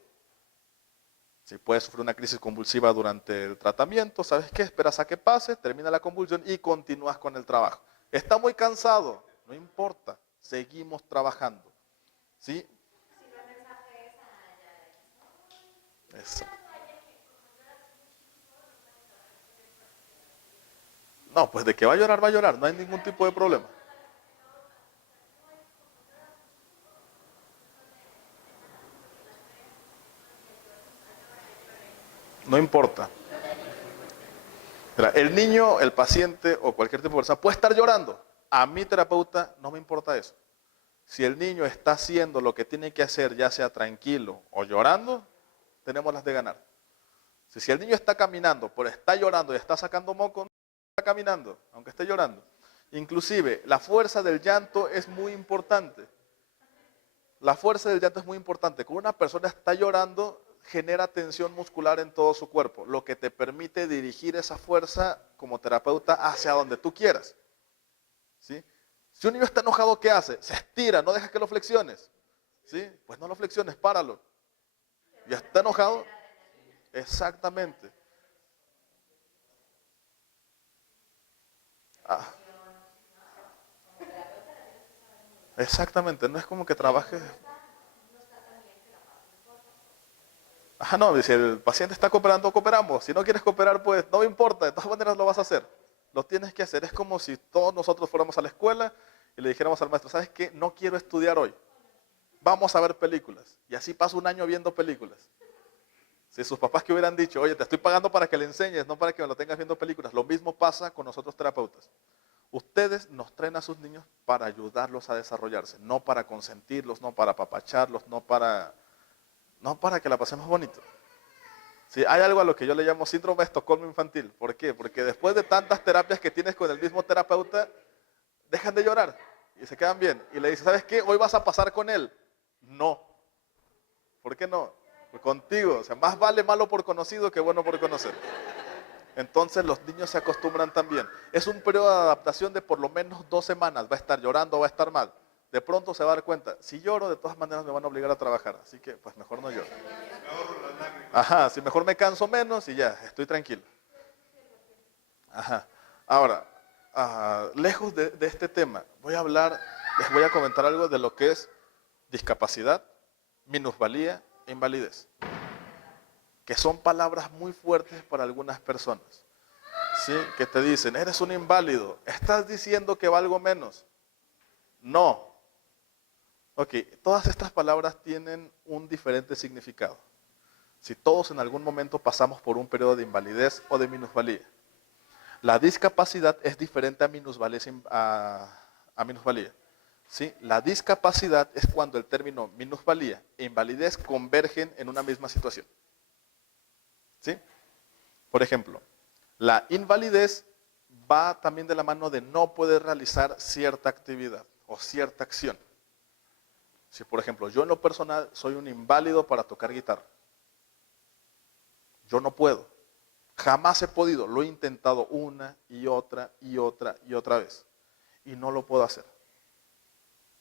Si puedes sufrir una crisis convulsiva durante el tratamiento, ¿sabes qué? Esperas a que pase, termina la convulsión y continúas con el trabajo. Está muy cansado, no importa, seguimos trabajando. ¿Sí? Eso. No, pues de que va a llorar, no hay ningún tipo de problema. No importa. Mira, el niño, el paciente o cualquier tipo de persona puede estar llorando. A mi terapeuta no me importa eso. Si el niño está haciendo lo que tiene que hacer, ya sea tranquilo o llorando, tenemos las de ganar. Si el niño está caminando, pero está llorando y está sacando moco, no está caminando, aunque esté llorando. Inclusive, la fuerza del llanto es muy importante. La fuerza del llanto es muy importante. Cuando una persona está llorando, genera tensión muscular en todo su cuerpo, lo que te permite dirigir esa fuerza como terapeuta hacia donde tú quieras. ¿Sí? Si un niño está enojado, ¿qué hace? Se estira, no dejas que lo flexiones. ¿Sí? Pues no lo flexiones, páralo. ¿Ya está enojado? Exactamente. Exactamente, no es como que trabajes. No, si el paciente está cooperando, cooperamos. Si no quieres cooperar, pues no me importa, de todas maneras lo vas a hacer. Lo tienes que hacer. Es como si todos nosotros fuéramos a la escuela y le dijéramos al maestro, ¿sabes qué? No quiero estudiar hoy. Vamos a ver películas. Y así paso un año viendo películas. Si sus papás que hubieran dicho, oye, te estoy pagando para que le enseñes, no para que me lo tengas viendo películas. Lo mismo pasa con nosotros terapeutas. Ustedes nos traen a sus niños para ayudarlos a desarrollarse, no para consentirlos, no para apapacharlos, no para que la pasemos bonito. Sí, hay algo a lo que yo le llamo síndrome de Estocolmo infantil. ¿Por qué? Porque después de tantas terapias que tienes con el mismo terapeuta, dejan de llorar y se quedan bien. Y le dices, ¿sabes qué? Hoy vas a pasar con él. No. ¿Por qué no? Pues contigo. O sea, más vale malo por conocido que bueno por conocer. Entonces los niños se acostumbran también. Es un periodo de adaptación de por lo menos 2 semanas. Va a estar llorando, va a estar mal. De pronto se va a dar cuenta, si lloro de todas maneras me van a obligar a trabajar. Así que pues mejor no lloro. Ajá, si mejor me canso menos y ya, estoy tranquilo. Ajá. Ahora, lejos de este tema, les voy a comentar algo de lo que es discapacidad, minusvalía e invalidez. Que son palabras muy fuertes para algunas personas. ¿Sí? Que te dicen, eres un inválido, estás diciendo que valgo menos. No. Ok, todas estas palabras tienen un diferente significado. Si todos en algún momento pasamos por un periodo de invalidez o de minusvalía. La discapacidad es diferente a minusvalía. ¿Sí? La discapacidad es cuando el término minusvalía e invalidez convergen en una misma situación. ¿Sí? Por ejemplo, la invalidez va también de la mano de no poder realizar cierta actividad o cierta acción. Si, por ejemplo, yo en lo personal soy un inválido para tocar guitarra. Yo no puedo. Jamás he podido. Lo he intentado una y otra y otra y otra vez. Y no lo puedo hacer.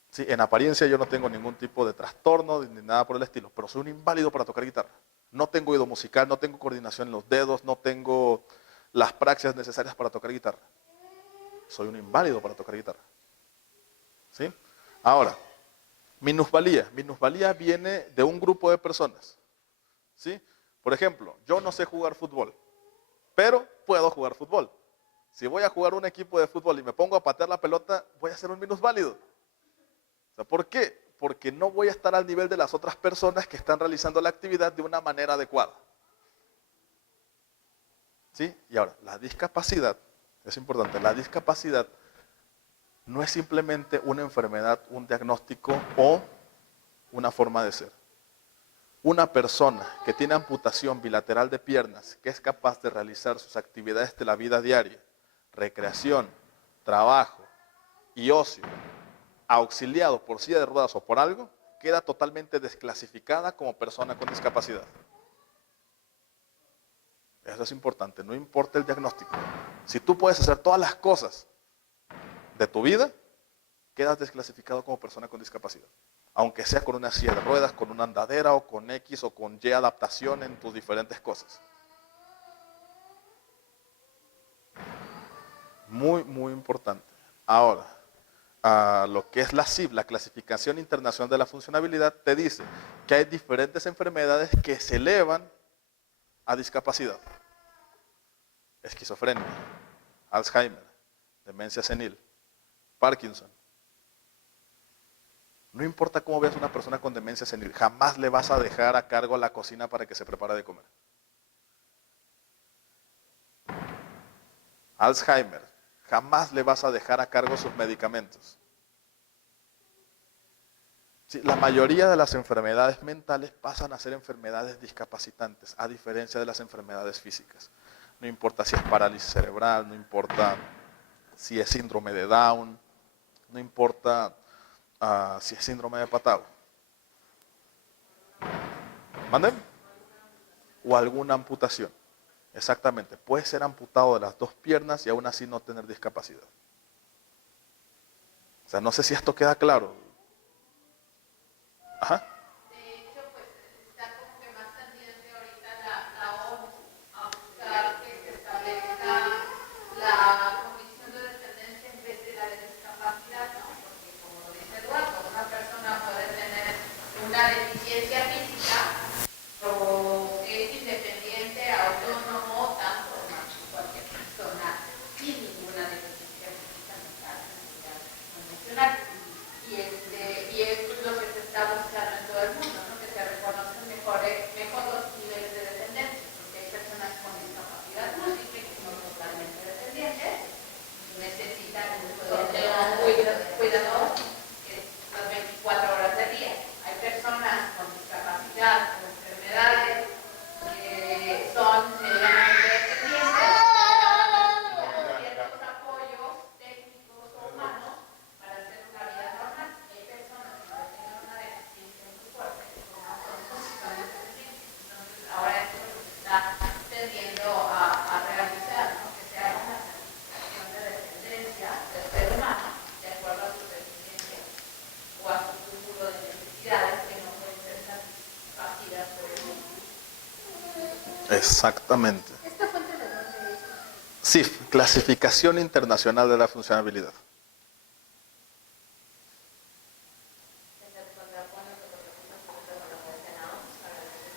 Sí, en apariencia yo no tengo ningún tipo de trastorno ni nada por el estilo, pero soy un inválido para tocar guitarra. No tengo oído musical, no tengo coordinación en los dedos, no tengo las praxias necesarias para tocar guitarra. Soy un inválido para tocar guitarra. ¿Sí? Ahora, minusvalía. Minusvalía viene de un grupo de personas. ¿Sí? Por ejemplo, yo no sé jugar fútbol, pero puedo jugar fútbol. Si voy a jugar un equipo de fútbol y me pongo a patear la pelota, voy a ser un minusválido. O sea, ¿por qué? Porque no voy a estar al nivel de las otras personas que están realizando la actividad de una manera adecuada. ¿Sí? Y ahora, la discapacidad, es importante, la discapacidad no es simplemente una enfermedad, un diagnóstico o una forma de ser. Una persona que tiene amputación bilateral de piernas, que es capaz de realizar sus actividades de la vida diaria, recreación, trabajo y ocio, auxiliado por silla de ruedas o por algo, queda totalmente desclasificada como persona con discapacidad. Eso es importante, no importa el diagnóstico. Si tú puedes hacer todas las cosas de tu vida, quedas desclasificado como persona con discapacidad. Aunque sea con una silla de ruedas, con una andadera o con X o con Y adaptación en tus diferentes cosas. Muy, muy importante. Ahora, lo que es la CIB, la Clasificación Internacional de la Funcionabilidad, te dice que hay diferentes enfermedades que se elevan a discapacidad. Esquizofrenia, Alzheimer, demencia senil, Parkinson. No importa cómo veas una persona con demencia senil, jamás le vas a dejar a cargo la cocina para que se prepare de comer. Alzheimer, jamás le vas a dejar a cargo sus medicamentos. Sí, la mayoría de las enfermedades mentales pasan a ser enfermedades discapacitantes, a diferencia de las enfermedades físicas. No importa si es parálisis cerebral, no importa si es síndrome de Down, no importa si es síndrome de Patau. ¿Manden? O alguna amputación. Exactamente. Puede ser amputado de las 2 piernas y aún así no tener discapacidad. O sea, no sé si esto queda claro. Ajá. De hecho, pues está como que más tendiente ahorita la OMS a buscar que se establezca la condición de dependencia en vez de la de discapacidad, ¿no? Porque como lo dice Eduardo, una persona puede tener una deficiencia física o es independiente, autónomo, tanto como cualquier persona sin ninguna deficiencia física, mental, o emocional. Y es lo que se está buscando en todo el mundo, ¿no? Que se reconozcan mejor los niveles de dependencia. Exactamente. ¿Esta fuente de dónde es? CIF, Clasificación Internacional de la Funcionabilidad.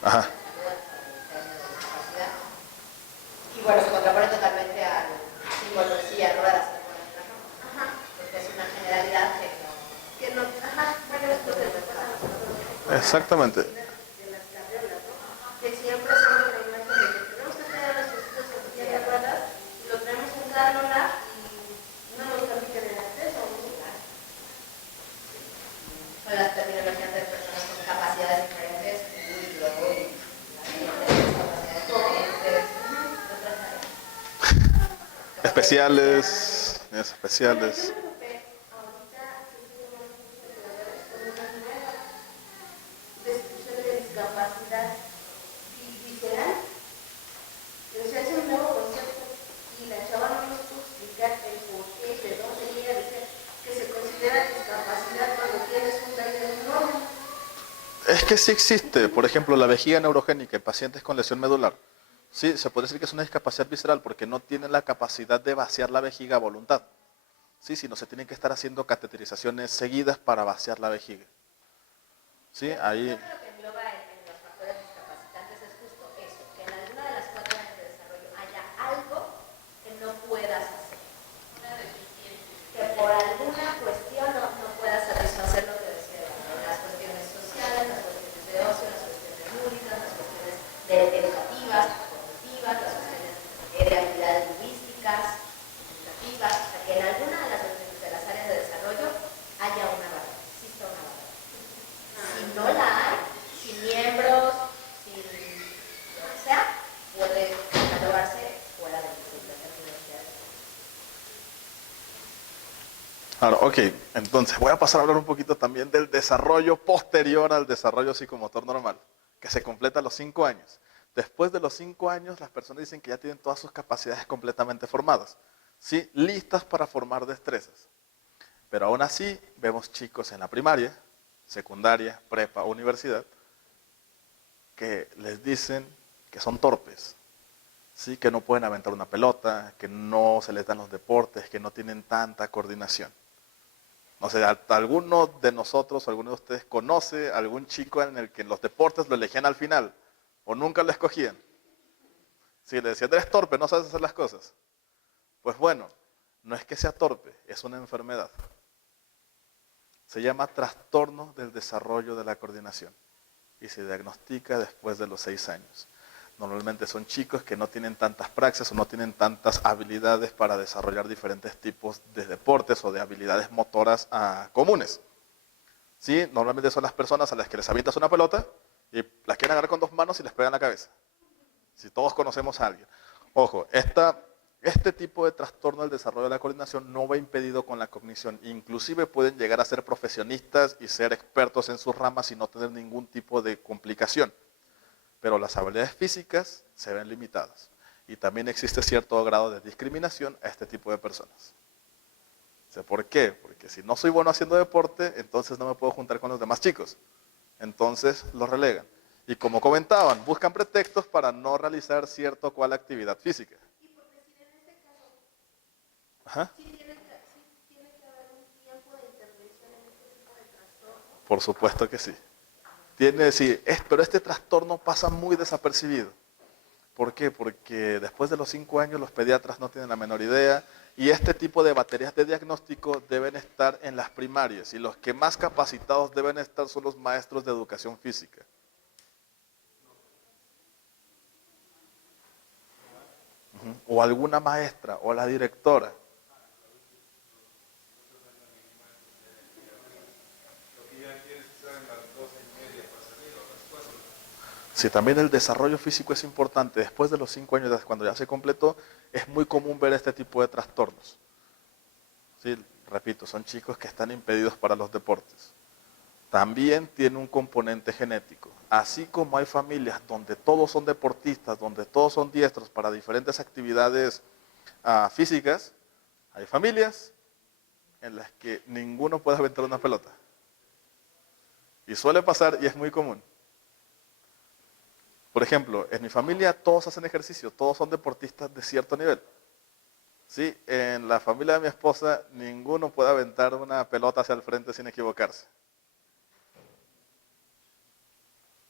Ajá. Y bueno, se contrapone totalmente al símbolo de silla de ruedas que ponen en la norma. Ajá. Porque es una generalidad que no, ajá, bueno, es lo que nos pasa a nosotros. Exactamente. De las carriolas, ¿no? Que siempre son de la imagen de que tenemos que traer a los viejitos en silla de ruedas y lo traemos en carriola y no nos permiten el acceso, ¿no? Son las terminologías de personas con capacidades diferentes y luego Especiales, especiales. Descripción de discapacidad visceral. O sea, es un nuevo concepto y la chava no nos pudo explicar el por qué, de dónde ella decía que se considera discapacidad cuando tienes un daño enorme. Es que sí existe, por ejemplo, la vejiga neurogénica en pacientes con lesión medular. Sí, se puede decir que es una discapacidad visceral porque no tienen la capacidad de vaciar la vejiga a voluntad. Sí, sino se tienen que estar haciendo cateterizaciones seguidas para vaciar la vejiga. Sí, ahí. Lo que engloba en los factores discapacitantes es justo eso, que en alguna de las 4 áreas de desarrollo haya algo que no puedas hacer. Una deficiencia. Que por alguna cuestión no puedas satisfacer lo que decía, las cuestiones sociales, las cuestiones de ocio, las cuestiones lúdicas, las cuestiones educativas, cognitivas, las cuestiones de habilidades lingüísticas, comunicativas, o sea, que en alguna de las áreas de desarrollo haya una barrera, exista una barrera. Si no la hay, sin miembros, sin lo que sea, puede catalogarse fuera de las universidades. Claro, ok. Entonces voy a pasar a hablar un poquito también del desarrollo posterior al desarrollo psicomotor normal, que se completa a los 5 años. Después de los 5 años, las personas dicen que ya tienen todas sus capacidades completamente formadas, ¿sí? Listas para formar destrezas. Pero aún así, vemos chicos en la primaria, secundaria, prepa, universidad, que les dicen que son torpes, ¿sí? Que no pueden aventar una pelota, que no se les dan los deportes, que no tienen tanta coordinación. No sé, ¿alguno de nosotros, alguno de ustedes conoce algún chico en el que en los deportes lo elegían al final o nunca lo escogían? Si le decían, eres torpe, no sabes hacer las cosas. Pues bueno, no es que sea torpe, es una enfermedad. Se llama trastorno del desarrollo de la coordinación y se diagnostica después de los 6 años. Normalmente son chicos que no tienen tantas praxias o no tienen tantas habilidades para desarrollar diferentes tipos de deportes o de habilidades motoras comunes. ¿Sí? Normalmente son las personas a las que les avientas una pelota y las quieren agarrar con 2 manos y les pegan la cabeza. Si todos conocemos a alguien. Ojo, este tipo de trastorno del desarrollo de la coordinación no va impedido con la cognición. Inclusive pueden llegar a ser profesionistas y ser expertos en sus ramas y no tener ningún tipo de complicación. Pero las habilidades físicas se ven limitadas. Y también existe cierto grado de discriminación a este tipo de personas. ¿Por qué? Porque si no soy bueno haciendo deporte, entonces no me puedo juntar con los demás chicos. Entonces los relegan. Y como comentaban, buscan pretextos para no realizar cierta o cual actividad física. Y por decir en este caso, Ajá. sí tiene que haber un tiempo de intervención en este tipo de trastorno. Por supuesto que sí. Pero este trastorno pasa muy desapercibido. ¿Por qué? Porque después de los 5 años los pediatras no tienen la menor idea y este tipo de baterías de diagnóstico deben estar en las primarias y los que más capacitados deben estar son los maestros de educación física. O alguna maestra o la directora. Si también el desarrollo físico es importante, después de los 5 años, cuando ya se completó, es muy común ver este tipo de trastornos. Sí, repito, son chicos que están impedidos para los deportes. También tiene un componente genético. Así como hay familias donde todos son deportistas, donde todos son diestros para diferentes actividades físicas, hay familias en las que ninguno puede aventar una pelota. Y suele pasar y es muy común. Por ejemplo, en mi familia todos hacen ejercicio, todos son deportistas de cierto nivel. ¿Sí? En la familia de mi esposa ninguno puede aventar una pelota hacia el frente sin equivocarse.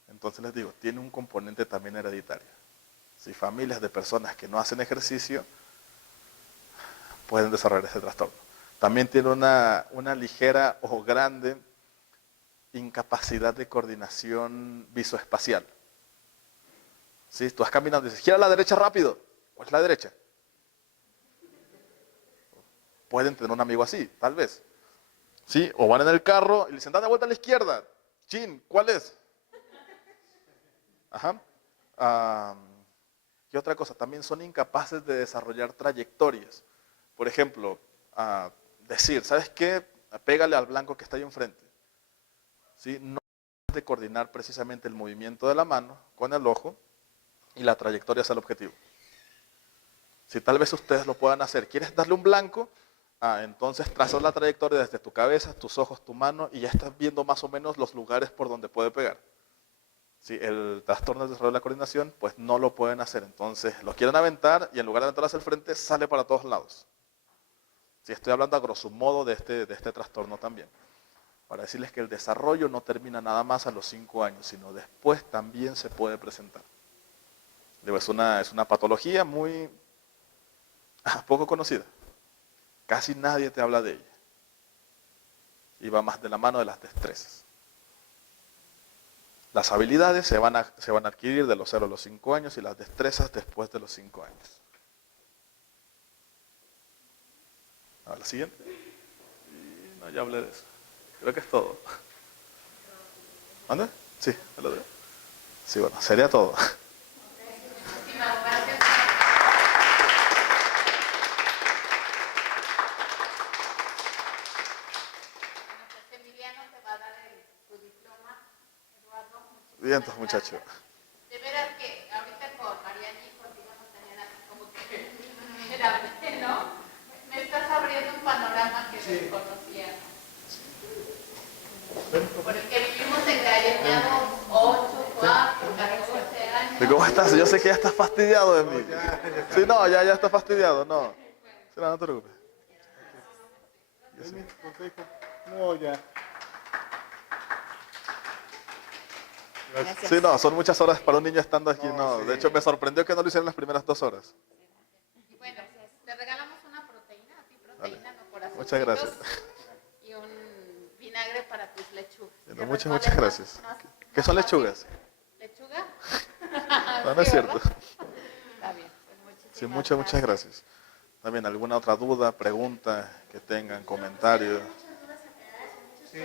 Entonces les digo, tiene un componente también hereditario. Si familias de personas que no hacen ejercicio pueden desarrollar ese trastorno. También tiene una ligera o grande incapacidad de coordinación visoespacial. ¿Sí? Tú vas caminando y dices, gira a la derecha rápido. ¿Cuál es la derecha? Pueden tener un amigo así, tal vez. ¿Sí? O van en el carro y le dicen, dale vuelta a la izquierda. Chin, ¿cuál es? Ajá. ¿Qué otra cosa? También son incapaces de desarrollar trayectorias. Por ejemplo, decir, ¿sabes qué? Pégale al blanco que está ahí enfrente. ¿Sí? No de coordinar precisamente el movimiento de la mano con el ojo y la trayectoria hacia el objetivo. Si tal vez ustedes lo puedan hacer, ¿quieres darle un blanco? Entonces trazas la trayectoria desde tu cabeza, tus ojos, tu mano y ya estás viendo más o menos los lugares por donde puede pegar. Si el trastorno de desarrollo de la coordinación, pues no lo pueden hacer. Entonces lo quieren aventar y en lugar de aventar hacia el frente, sale para todos lados. Si estoy hablando a grosso modo de este trastorno también. Para decirles que el desarrollo no termina nada más a los 5 años, sino después también se puede presentar. Es una patología muy poco conocida. Casi nadie te habla de ella. Y va más de la mano de las destrezas. Las habilidades se van a adquirir de los 0 a los 5 años y las destrezas después de los 5 años. A la siguiente. Y no, ya hablé de eso. Creo que es todo. ¿Anda? Sí, ¿me lo veo? Sí, bueno, sería todo. Muchísimas gracias. Emiliano te va a dar tu diploma, Eduardo. Bien, entonces, muchachos. De veras que ahorita con Mariana y contigo nos tenían así como que era, ¿no? Me estás abriendo un panorama que desconocía. Por el que vivimos engañados 8, 4, 14 años. ¿Cómo estás? Yo sé que ya estás fastidiado de mí. Sí, no, ya estás fastidiado, no. Sí, no te preocupes. No, ya. Sí, no, son muchas horas para un niño estando aquí, no. De hecho, me sorprendió que no lo hicieran las primeras 2 horas. Y bueno, te regalamos una proteína, a ti proteína, no por azúcar. Muchas gracias. Y un vinagre para tus lechugas. Bueno, muchas gracias. ¿Qué son lechugas? ¿Lechuga? No, no es cierto. Está bien. Pues Sí, muchas gracias. También alguna otra duda, pregunta que tengan, comentario. Sí,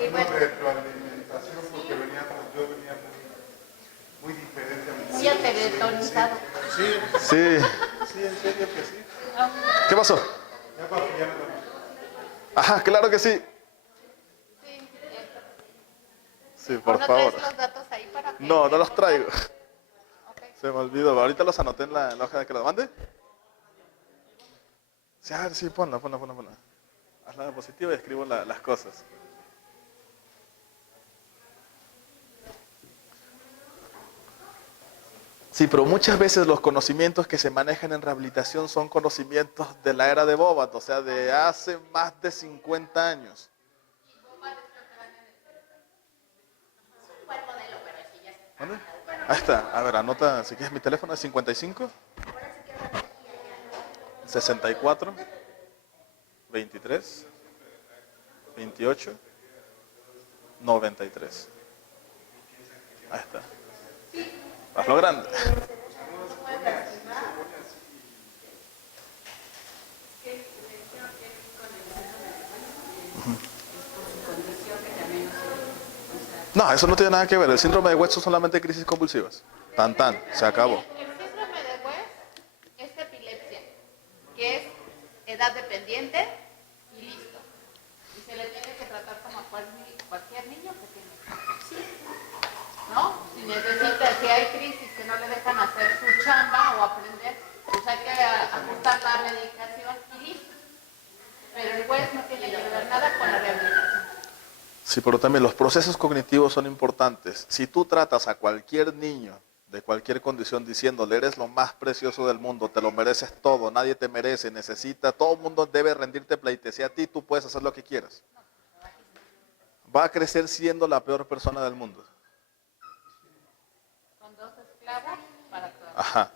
y Una bueno, retroalimentación porque yo venía muy diferente a mi muy ateretonizado. Sí. en serio que sí. ¿Qué pasó? Ya para pillar Ajá, claro que sí. Sí, Sí, por ¿no favor. traes los datos ahí para que No los traigo. Ok. Se me olvidó. Ahorita los anoté en la hoja de que lo mande. Sí, ponla. Haz la diapositiva y escribo las cosas. Sí, pero muchas veces los conocimientos que se manejan en rehabilitación son conocimientos de la era de Bobat, o sea, de hace más de 50 años. ¿Dónde? Ahí está. A ver, anota, si quieres mi teléfono es 55 64 23 28 93. Ahí está. Hazlo grande. No, eso no tiene nada que ver. El síndrome de West son solamente crisis convulsivas. Tan, se acabó. El síndrome de West es epilepsia, que es edad dependiente y listo. Y se le tiene que tratar como a cualquier niño que tiene. ¿No? Si hay crisis que no le dejan hacer su chamba o aprender, pues hay que ajustar la medicación y listo. Pero el West no tiene que ver nada con la rehabilitación. Sí, pero también los procesos cognitivos son importantes. Si tú tratas a cualquier niño de cualquier condición diciéndole, eres lo más precioso del mundo, te lo mereces todo, nadie te merece, necesita, todo el mundo debe rendirte pleitesía a ti, tú puedes hacer lo que quieras. Va a crecer siendo la peor persona del mundo. Con dos esclavos para todas. Ajá.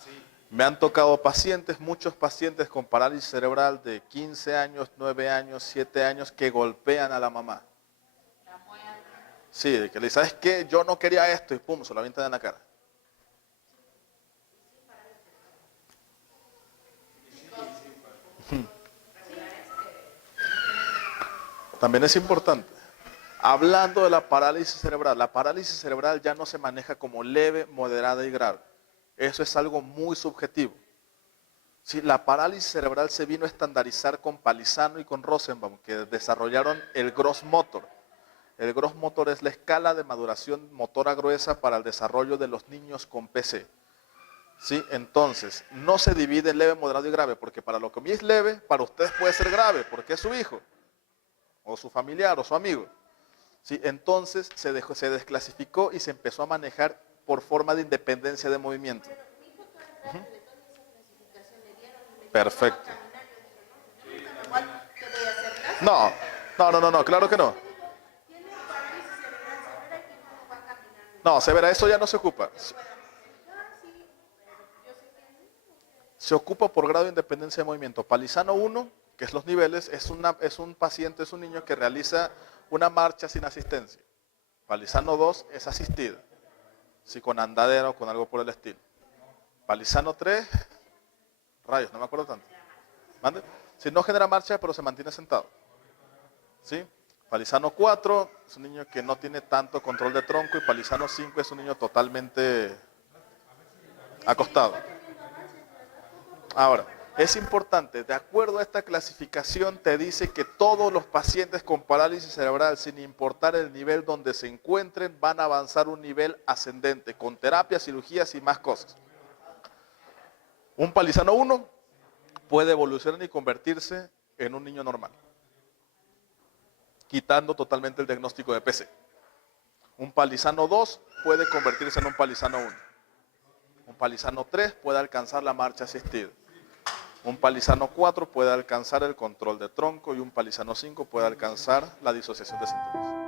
Me han tocado pacientes, muchos pacientes con parálisis cerebral de 15 años, 9 años, 7 años que golpean a la mamá. La muerte. Sí, de que le dice, ¿sabes qué? Yo no quería esto y pum, se lo avientan en la cara. También es importante, hablando de la parálisis cerebral ya no se maneja como leve, moderada y grave. Eso es algo muy subjetivo. Sí, la parálisis cerebral se vino a estandarizar con Palizano y con Rosenbaum, que desarrollaron el Gross Motor. El Gross Motor es la escala de maduración motora gruesa para el desarrollo de los niños con PC. ¿Sí? Entonces, no se divide en leve, moderado y grave, porque para lo que a mí es leve, para ustedes puede ser grave, porque es su hijo, o su familiar, o su amigo. ¿Sí? Entonces, se desclasificó y se empezó a manejar por forma de independencia de movimiento. Perfecto. No, claro que no. No, severa, eso ya no se ocupa. Se ocupa por grado de independencia de movimiento. Palizano 1, que es los niveles, es un paciente, es un niño que realiza una marcha sin asistencia. Palizano 2 es asistida, sí, con andadera o con algo por el estilo. Palizano 3, rayos, no me acuerdo tanto. ¿Mande? Si no genera marcha, pero se mantiene sentado. ¿Sí? Palizano 4 es un niño que no tiene tanto control de tronco y Palizano 5 es un niño totalmente acostado. Ahora, es importante, de acuerdo a esta clasificación, te dice que todos los pacientes con parálisis cerebral, sin importar el nivel donde se encuentren, van a avanzar un nivel ascendente, con terapias, cirugías y más cosas. Un Palizano 1 puede evolucionar y convertirse en un niño normal, quitando totalmente el diagnóstico de PC. Un Palizano 2 puede convertirse en un Palizano 1. Un Palizano 3 puede alcanzar la marcha asistida. Un Palizano 4 puede alcanzar el control de tronco y un Palizano 5 puede alcanzar la disociación de síntomas.